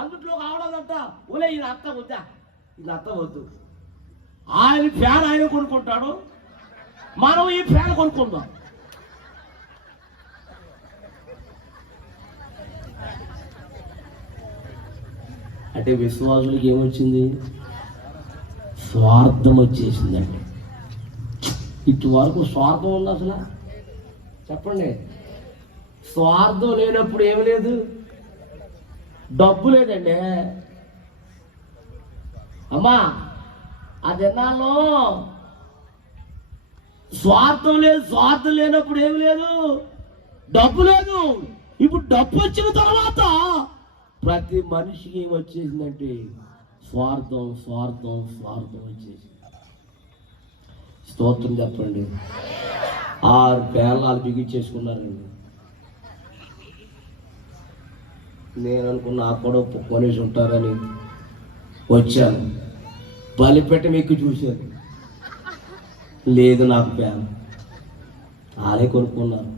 అందుట్లో కావడంట, ఓలే ఈయన అత్త వద్దా, ఈయన అత్త వద్దు. ఆయన ఫ్యాన్ ఆయన కొనుక్కుంటాడు, మనం ఈ ఫ్యాన్ కొనుక్కుందాం. అంటే విశ్వాసులకి ఏమొచ్చింది? స్వార్థం వచ్చేసిందండి. ఇటు వరకు స్వార్థం ఉంది అసలు? చెప్పండి. స్వార్థం లేనప్పుడు ఏమి లేదు, డబ్బు లేదండి. అమ్మా ఆ దినాల్లో స్వార్థం లేదు. స్వార్థం లేనప్పుడు ఏమి లేదు, డబ్బు లేదు. ఇప్పుడు డబ్బు వచ్చిన తర్వాత ప్రతి మనిషికి ఏం వచ్చేసిందంటే స్వార్థం స్వార్థం స్వార్థం వచ్చేసింది. స్తోత్రం చెప్పండి. 6 పేర్లాలు బిగించేసుకున్నారండి. నేను అనుకున్న ఆ కూడా కొనేసి ఉంటారని వచ్చాను. బలిపెట్ట మీకు చూశాను, లేదు నాకు ప్యాన్. ఆలే కొనుక్కున్నాను.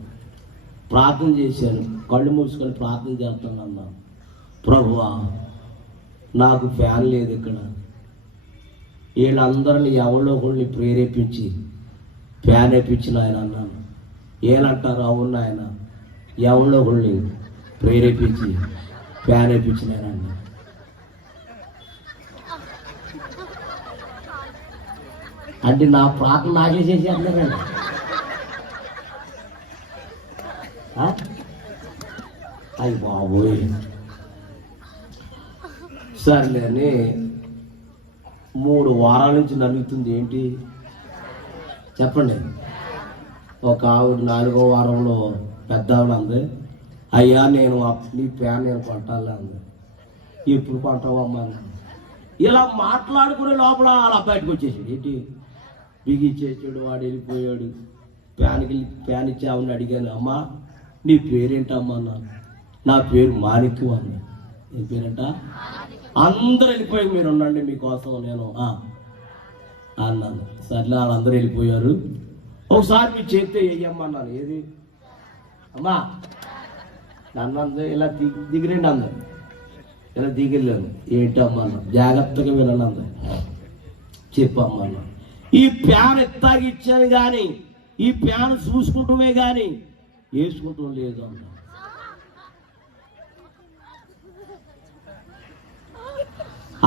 ప్రార్థన చేశాను, కళ్ళు మూసుకొని ప్రార్థన చేస్తాను అన్నాను. ప్రభువా నాకు ఫ్యాన్ లేదు ఇక్కడ, వీళ్ళందరినీ ఎవరిలో ఒకరిని ప్రేరేపించి ఫ్యాన్ వేయించిన ఆయన అన్నాను. ఏనంటారు? అవును ఆయన, ఎవరిలో ఒకరిని ప్రేరేపించి ఫ్యాన్ వేయించిన ఆయన అన్నాను. అంటే నా ప్రార్థన నాకే చేసి అన్నారండి. అయ్యి బాబోయ్. సర్లేని 3 వారాల నుంచి నలుగుతుంది. ఏంటి చెప్పండి. ఒక ఆవిడ 4వ వారంలో పెద్ద ఆవిడ అంది, అయ్యా నేను నీ ప్యాన్ నేను కొంటాలే అంది. ఎప్పుడు కొంటావమ్మా? ఇలా మాట్లాడుకునే లోపల అలా బయటకు వచ్చేసాడు. ఏంటి బిగిచ్చేసాడు, వాడు వెళ్ళిపోయాడు. ప్యాన్ ఇచ్చి ఆవిడని అడిగాను, అమ్మా నీ పేరేంటమ్మా అన్నాను. నా పేరు మాణిక్యం అన్నా. నీ పేరేంట? అందరూ వెళ్ళిపోయి మీరు ఉండండి మీకోసం నేను అన్నాను. సర్లే వాళ్ళందరూ వెళ్ళిపోయారు. ఒకసారి మీ చేస్తే వేయమ్మన్నాను. ఏది అమ్మా నన్ను అందరూ ఇలా దిగిరండి అందరు. ఇలా దిగిలేను. ఏంటమ్మా అన్నా. జాగ్రత్తగా వినండి అందరు చెప్పమ్మా అన్నా. ఈ ప్యాన్ ఎత్తాగిచ్చాను కానీ ఈ ప్యాన్ చూసుకుంటమే కానీ వేసుకుంటాం లేదు అన్న.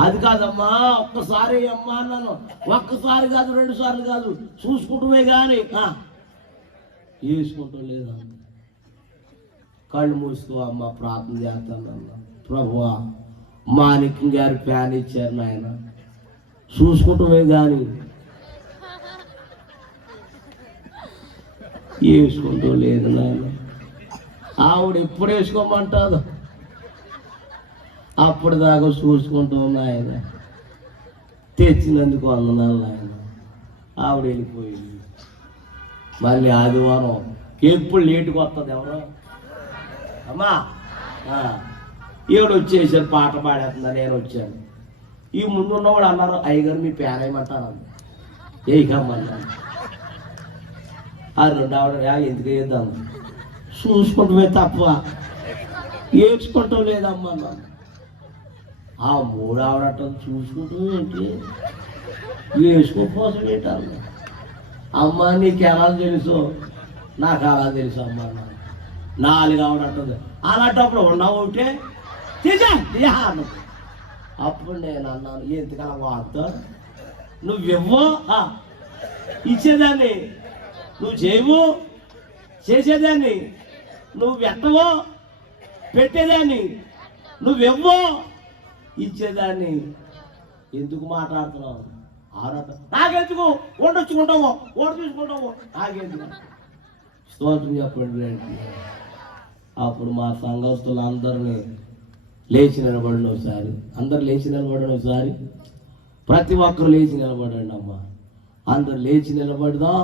అది కాదమ్మా, ఒక్కసారి అమ్మా అన్నాను. ఒక్కసారి కాదు, 2 సార్లు కాదు, చూసుకుంటమే కానీ వేసుకుంటాం లేదా. కళ్ళు మూసుకో అమ్మ, ప్రార్థన చేస్తానన్నా. ప్రభువా మాణిక్యం గారు ప్యాన్ ఇచ్చారు నాయన, చూసుకుంటమే కానీ వేసుకుంటూ లేదు నాయన. ఆవిడ ఎప్పుడు వేసుకోమంటారు అప్పుడు దాకా చూసుకుంటూ నాయన. తెచ్చినందుకు వందనాలు నాయన. ఆవిడ వెళ్ళిపోయింది. మళ్ళీ ఆదివారం ఎప్పుడు లేటుకు వస్తుంది ఎవరో అమ్మా. ఈవిడ వచ్చేసారు, పాట పాడేస్తుందా. నేను వచ్చాను. ఈ ముందు ఉన్నవాడు అన్నారు, అయ్యగారు మీ ప్యాన్ వేయమంటాను. వేయకమ్మన్నాను. అది 2 ఆవిడ ఎందుకు వేద్దాం, చూసుకుంటమే తప్ప ఏడ్చుకుంటాం లేదమ్మా అన్నాను. ఆ 3 ఆవిడ చూసుకుంటాం ఏంటి, వేసుకోపోసం ఏంటన్నా. అమ్మ నీకు ఎలా తెలుసు? నాకు అలా తెలుసు అమ్మ అన్నాను. 4 ఆవిడ అంటుంది. అలాంటప్పుడు ఉన్నావు ఒకటే తీసాను. అప్పుడు నేను అన్నాను, ఎందుకలా వాడుతా, నువ్వివ్వో ఇచ్చేదాన్ని, నువ్వు చేయవు చేసేదాన్ని, నువ్వు పెట్టవో పెట్టేదాన్ని, నువ్వెవ్వో ఇచ్చేదాన్ని, ఎందుకు మాట్లాడుతున్నావు? నాకెందుకు వండొచ్చుకుంటావో ఓటు తీసుకుంటావో నాకెందుకు? స్తోత్రం చెప్పండి. అప్పుడు మా సంఘస్థులు అందరినీ లేచి నిలబడిన ఒకసారి, అందరు లేచి నిలబడిన ఒకసారి, ప్రతి ఒక్కరు లేచి నిలబడండి అమ్మా. అందరు లేచి నిలబడదాం,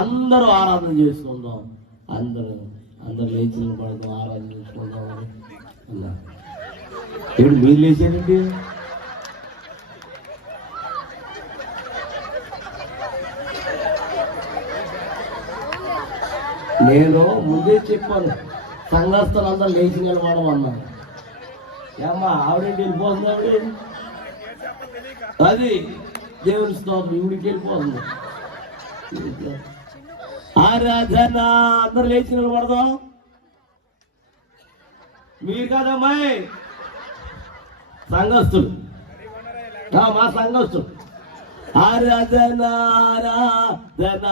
అందరూ ఆరాధన చేసుకుందాం. అందరు లేచి నిలబడదాం, ఆరాధన చేసుకుందాం అన్నా. ఇప్పుడు మీరు లేచారండి. నేను ముందే చెప్పాను, సంఘస్థులు అందరూ లేచి నిలబడమన్నా. ఏమ్మా ఆవిడేంటి వెళ్ళిపోతుంది? ఆవిడ అది దేవుని స్తోత్రం, ఇవిడికి వెళ్ళిపోతుంది. ఆరాధన అందరు లేచి నిలబడదాం. మీరు కదమ్మాయి సంఘస్థులు, మా సంఘస్థులు. ఆరాధన ఆరాధన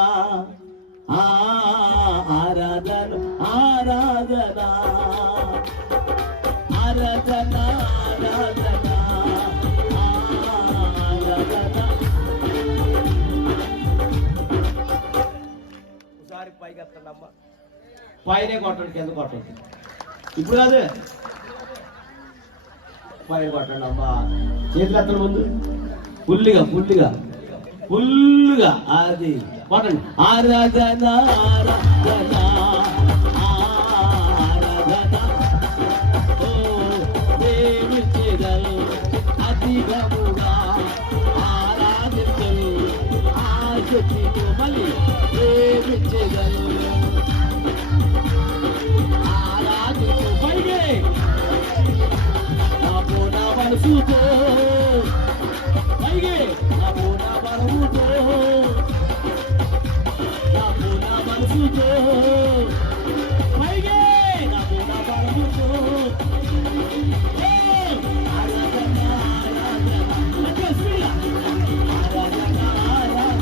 ఆరాధన ఆరాధన ఆరాధన ఆరాధన ఆరాధన. ఒకసారి పైకి ఎత్తండి అమ్మ, పైనే కొట్టండి, కింద కొట్టండి. ఇప్పుడు కాదు, పైన కొట్టండి అమ్మా. చేతులు ఎత్తండి ముందు, ఫుల్లుగా ఫుల్లుగా ఫుల్లుగా. అది కొట్టండి. ఆరాధన ఆరాధన ఆరాధన ఓ దేవుడు అధికముగా ఆరాధించు ఆశించు మళ్ళీ ప్రేమించగలు ఆరాధించు పైకి నా మనసుతో పైకి నా మనసుతో నా మనసుతో పైకి నా మనసుతో ఆరాధన ఆరాధన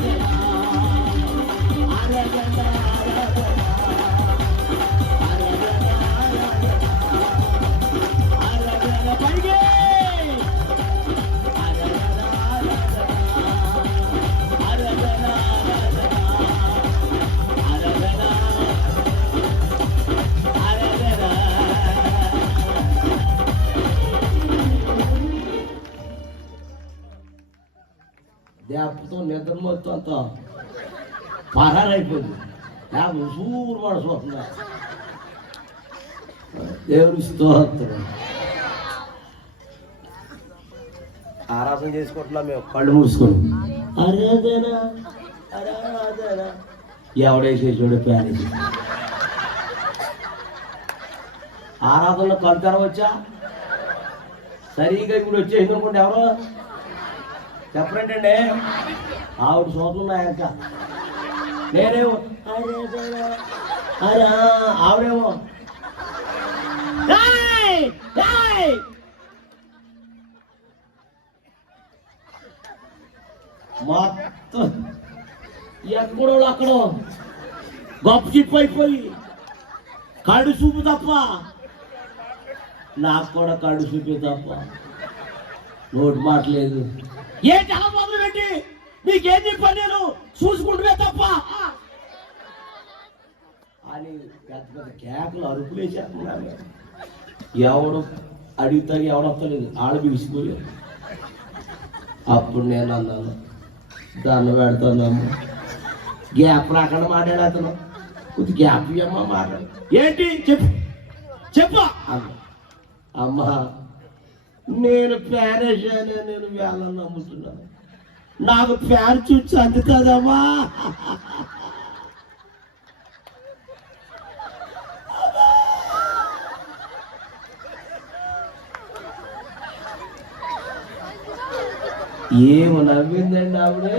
దేపతో నిద్ర మొత్తం అంతా పరారైపోయింది. లేకపోతే సూరు పడుతుందా. దేవుని స్తోత్రం. ఆరాధన చేసుకుంటున్నాం మేము కళ్ళు మూసుకొని. ఆరాధన ఆరాధన ఎవడేసేసాడు ప్యాన్. ఆరాధనలో కళ్ళు తెరవచ్చా? సరిగా ఇప్పుడు వచ్చేసి అనుకోండి. ఎవరో చెప్పరేంటండి, ఆవిడ సోదరులు ఉన్నాయంక. నేనేమో ఆవిడేమో మొత్తం ఎక్కడో అక్కడో గొప్ప చిప్పు అయిపోయి కడు చూపు తప్ప, నాకు కూడా కడు చూపే తప్ప నోటి మాటలేదు. ఏ చాలా మొదలు పెట్టి నీకేం చెప్పాను నేను చూసుకుంటున్నా తప్ప అని పెద్ద పెద్ద కేకలు అరుపులు వేసేస్తున్నాను. ఎవడు అడుగుతారు, ఎవడొస్తలేదు, ఆడ బిగిసిపోయారు. అప్పుడు నేను అన్నాను, దాన్ని పెడతానమ్మ. గ్యాప్ రాకుండా మాట్లాడు అతను. కొద్ది గ్యాప్ ఇవ్వమ్మా మాట్లాడు. ఏంటి చెప్పు చెప్పా అన్న. అమ్మా నేను ఫ్యాన్ వేసానే, నేను వేళను నమ్ముతున్నాను, నాకు ఫ్యాన్ చూసి అందుతుందమ్మా. ఏమో నవ్విందండి ఆవిడే.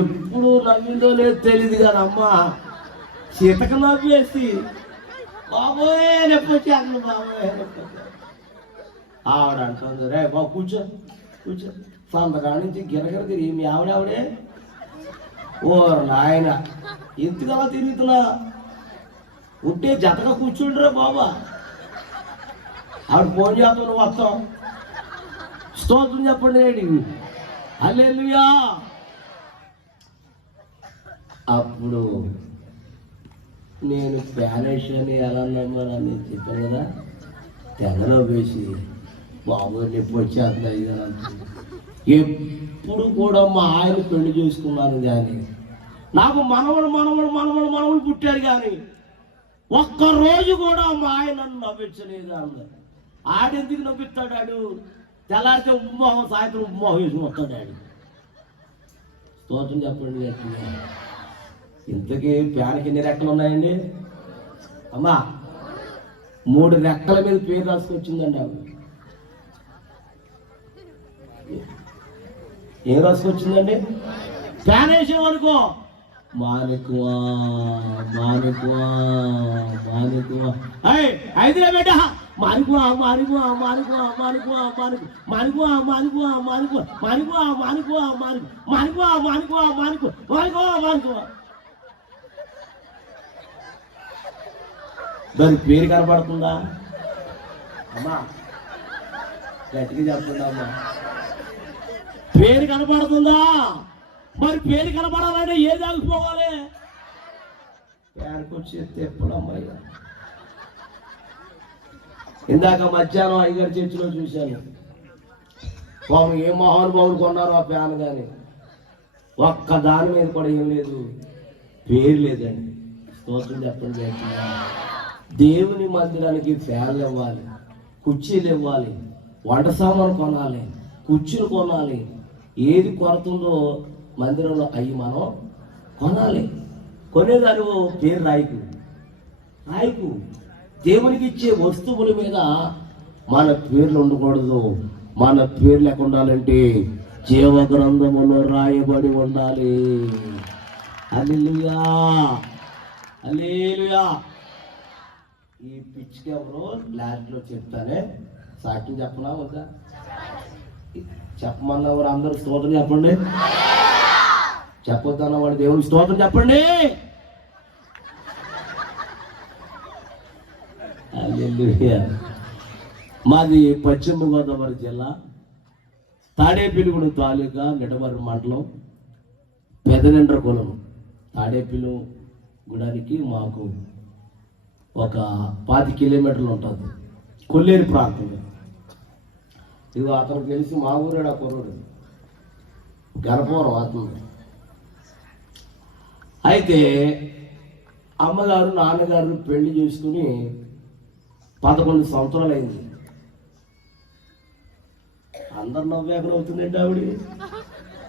ఎప్పుడు నవ్విందో లేదో తెలియదు కానీ అమ్మా చితక నవ్వేసి బాబోయే నొప్పి వచ్చేస్తుంది, బాబోయే నొప్పి. ఆవిడ అంటుంది, రే బాబు కూర్చో కూర్చో. సంతకాడ నుంచి గిరగిర తిరిగి మీ ఆవిడే ఓ నాయన ఎందుకలా తిరుగుతున్నా, ఉంటే జతగా కూర్చుండ్రా బాబా. ఆవిడ ఫోన్ చేస్తావు, నువ్వు వస్తావు. స్తోత్రం చెప్పండి రేడి హల్లెలూయా. అప్పుడు నేను స్పానిష్ అని ఎలా నమ్మని చెప్పాను కదా, తెగలో వేసి బాబు నొప్పి వచ్చేస్తున్నాయి కదా. ఎప్పుడు కూడా మా ఆయన పెళ్లి చేసుకున్నాను కానీ నాకు మనవడు మనవడు మనవడు మనవడు పుట్టాడు కానీ ఒక్కరోజు కూడా మా ఆయన నన్ను నవ్వించలేదు అన్న. ఆడెందుకు నవ్విస్తాడు? ఆడు తెల్లారితే ఉమ్మోహం, సాయంత్రం ఉమ్మోహం వేసి వస్తాడు ఆడు. స్తోత్రం చెప్పండి. ఇంతకీ ప్యాన్కి ఎన్ని రెక్కలు ఉన్నాయండి అమ్మా? 3 రెక్కల మీద పేరు రాసుకొచ్చిందండి ఆవిడ. ఏం రాసుకొచ్చిందండి? ఫ్యాన్ వేసేవనుకో మానికువా మానికువా మానికువా. అయితే బేట మానికో మానికో మానికో మానికో మానికో మానికో మానికో మానికో మానికో మానికో మానికో మానికో మానికో మానికో మానికో. దాని పేరు కనపడుతుందా అమ్మా? గట్టిగా చెప్పండి అమ్మా. పేరు కనపడుతుందా? మరి పేరు కనపడాలంటే ఏది ఆగిపోవాలి? పేరుకొచ్చి తెప్పలమ్మయ్య. ఇందాక మధ్యాహ్నం అయ్యగారి చర్చిలో చూశాను. పాపం ఏ మహానుభావులు కొన్నారు ఆ ఫ్యాన్, కానీ ఒక్క దాని మీద కూడా ఏం లేదు, పేరు లేదండి. స్తోత్రం చెప్పండి. దేవుని మందిరానికి ఫ్యాన్లు ఇవ్వాలి, కుర్చీలు ఇవ్వాలి, వంట సామాను కొనాలి, కుర్చీలు కొనాలి. ఏది కొరతుందో మందిరంలో అయ్యి మనం కొనాలి. కొనేదాని పేరు రాయకు. దేవునికి ఇచ్చే వస్తువుల మీద మన పేర్లు ఉండకూడదు. మన పేర్లు ఎక్కడ ఉండాలంటే జీవ గ్రంథములో రాయబడి ఉండాలి. హల్లెలూయా, హల్లెలూయా. ఈ పిచ్చికి ఎవరో లాస్ట్లో చెప్తానే సాక్ష్యం చెప్పనా వద్దా? చెప్పమన్నవారు అందరూ స్తోత్రం చెప్పండి. చెప్పొద్దన్నవాడు దేవునికి స్తోత్రం చెప్పండి. హల్లెలూయా. మాది పశ్చిమ గోదావరి జిల్లా తాడేపల్లిగూడెం తాలూకా నిడమర్రు మండలం పెదనెండ్రకులం. తాడేపల్లిగూడానికి మాకు ఒక 5 కిలోమీటర్లు ఉంటుంది. కొల్లేరు ప్రాంతం. ఇది అతను తెలిసి మా ఊరేడు, ఆ కుర్రుడు గర్భవరం అతను. అయితే అమ్మగారు నాన్నగారు పెళ్లి చేసుకుని 11 సంవత్సరాలు అయింది. అందరు నవ్వేకలు అవుతుందండి ఆవిడ.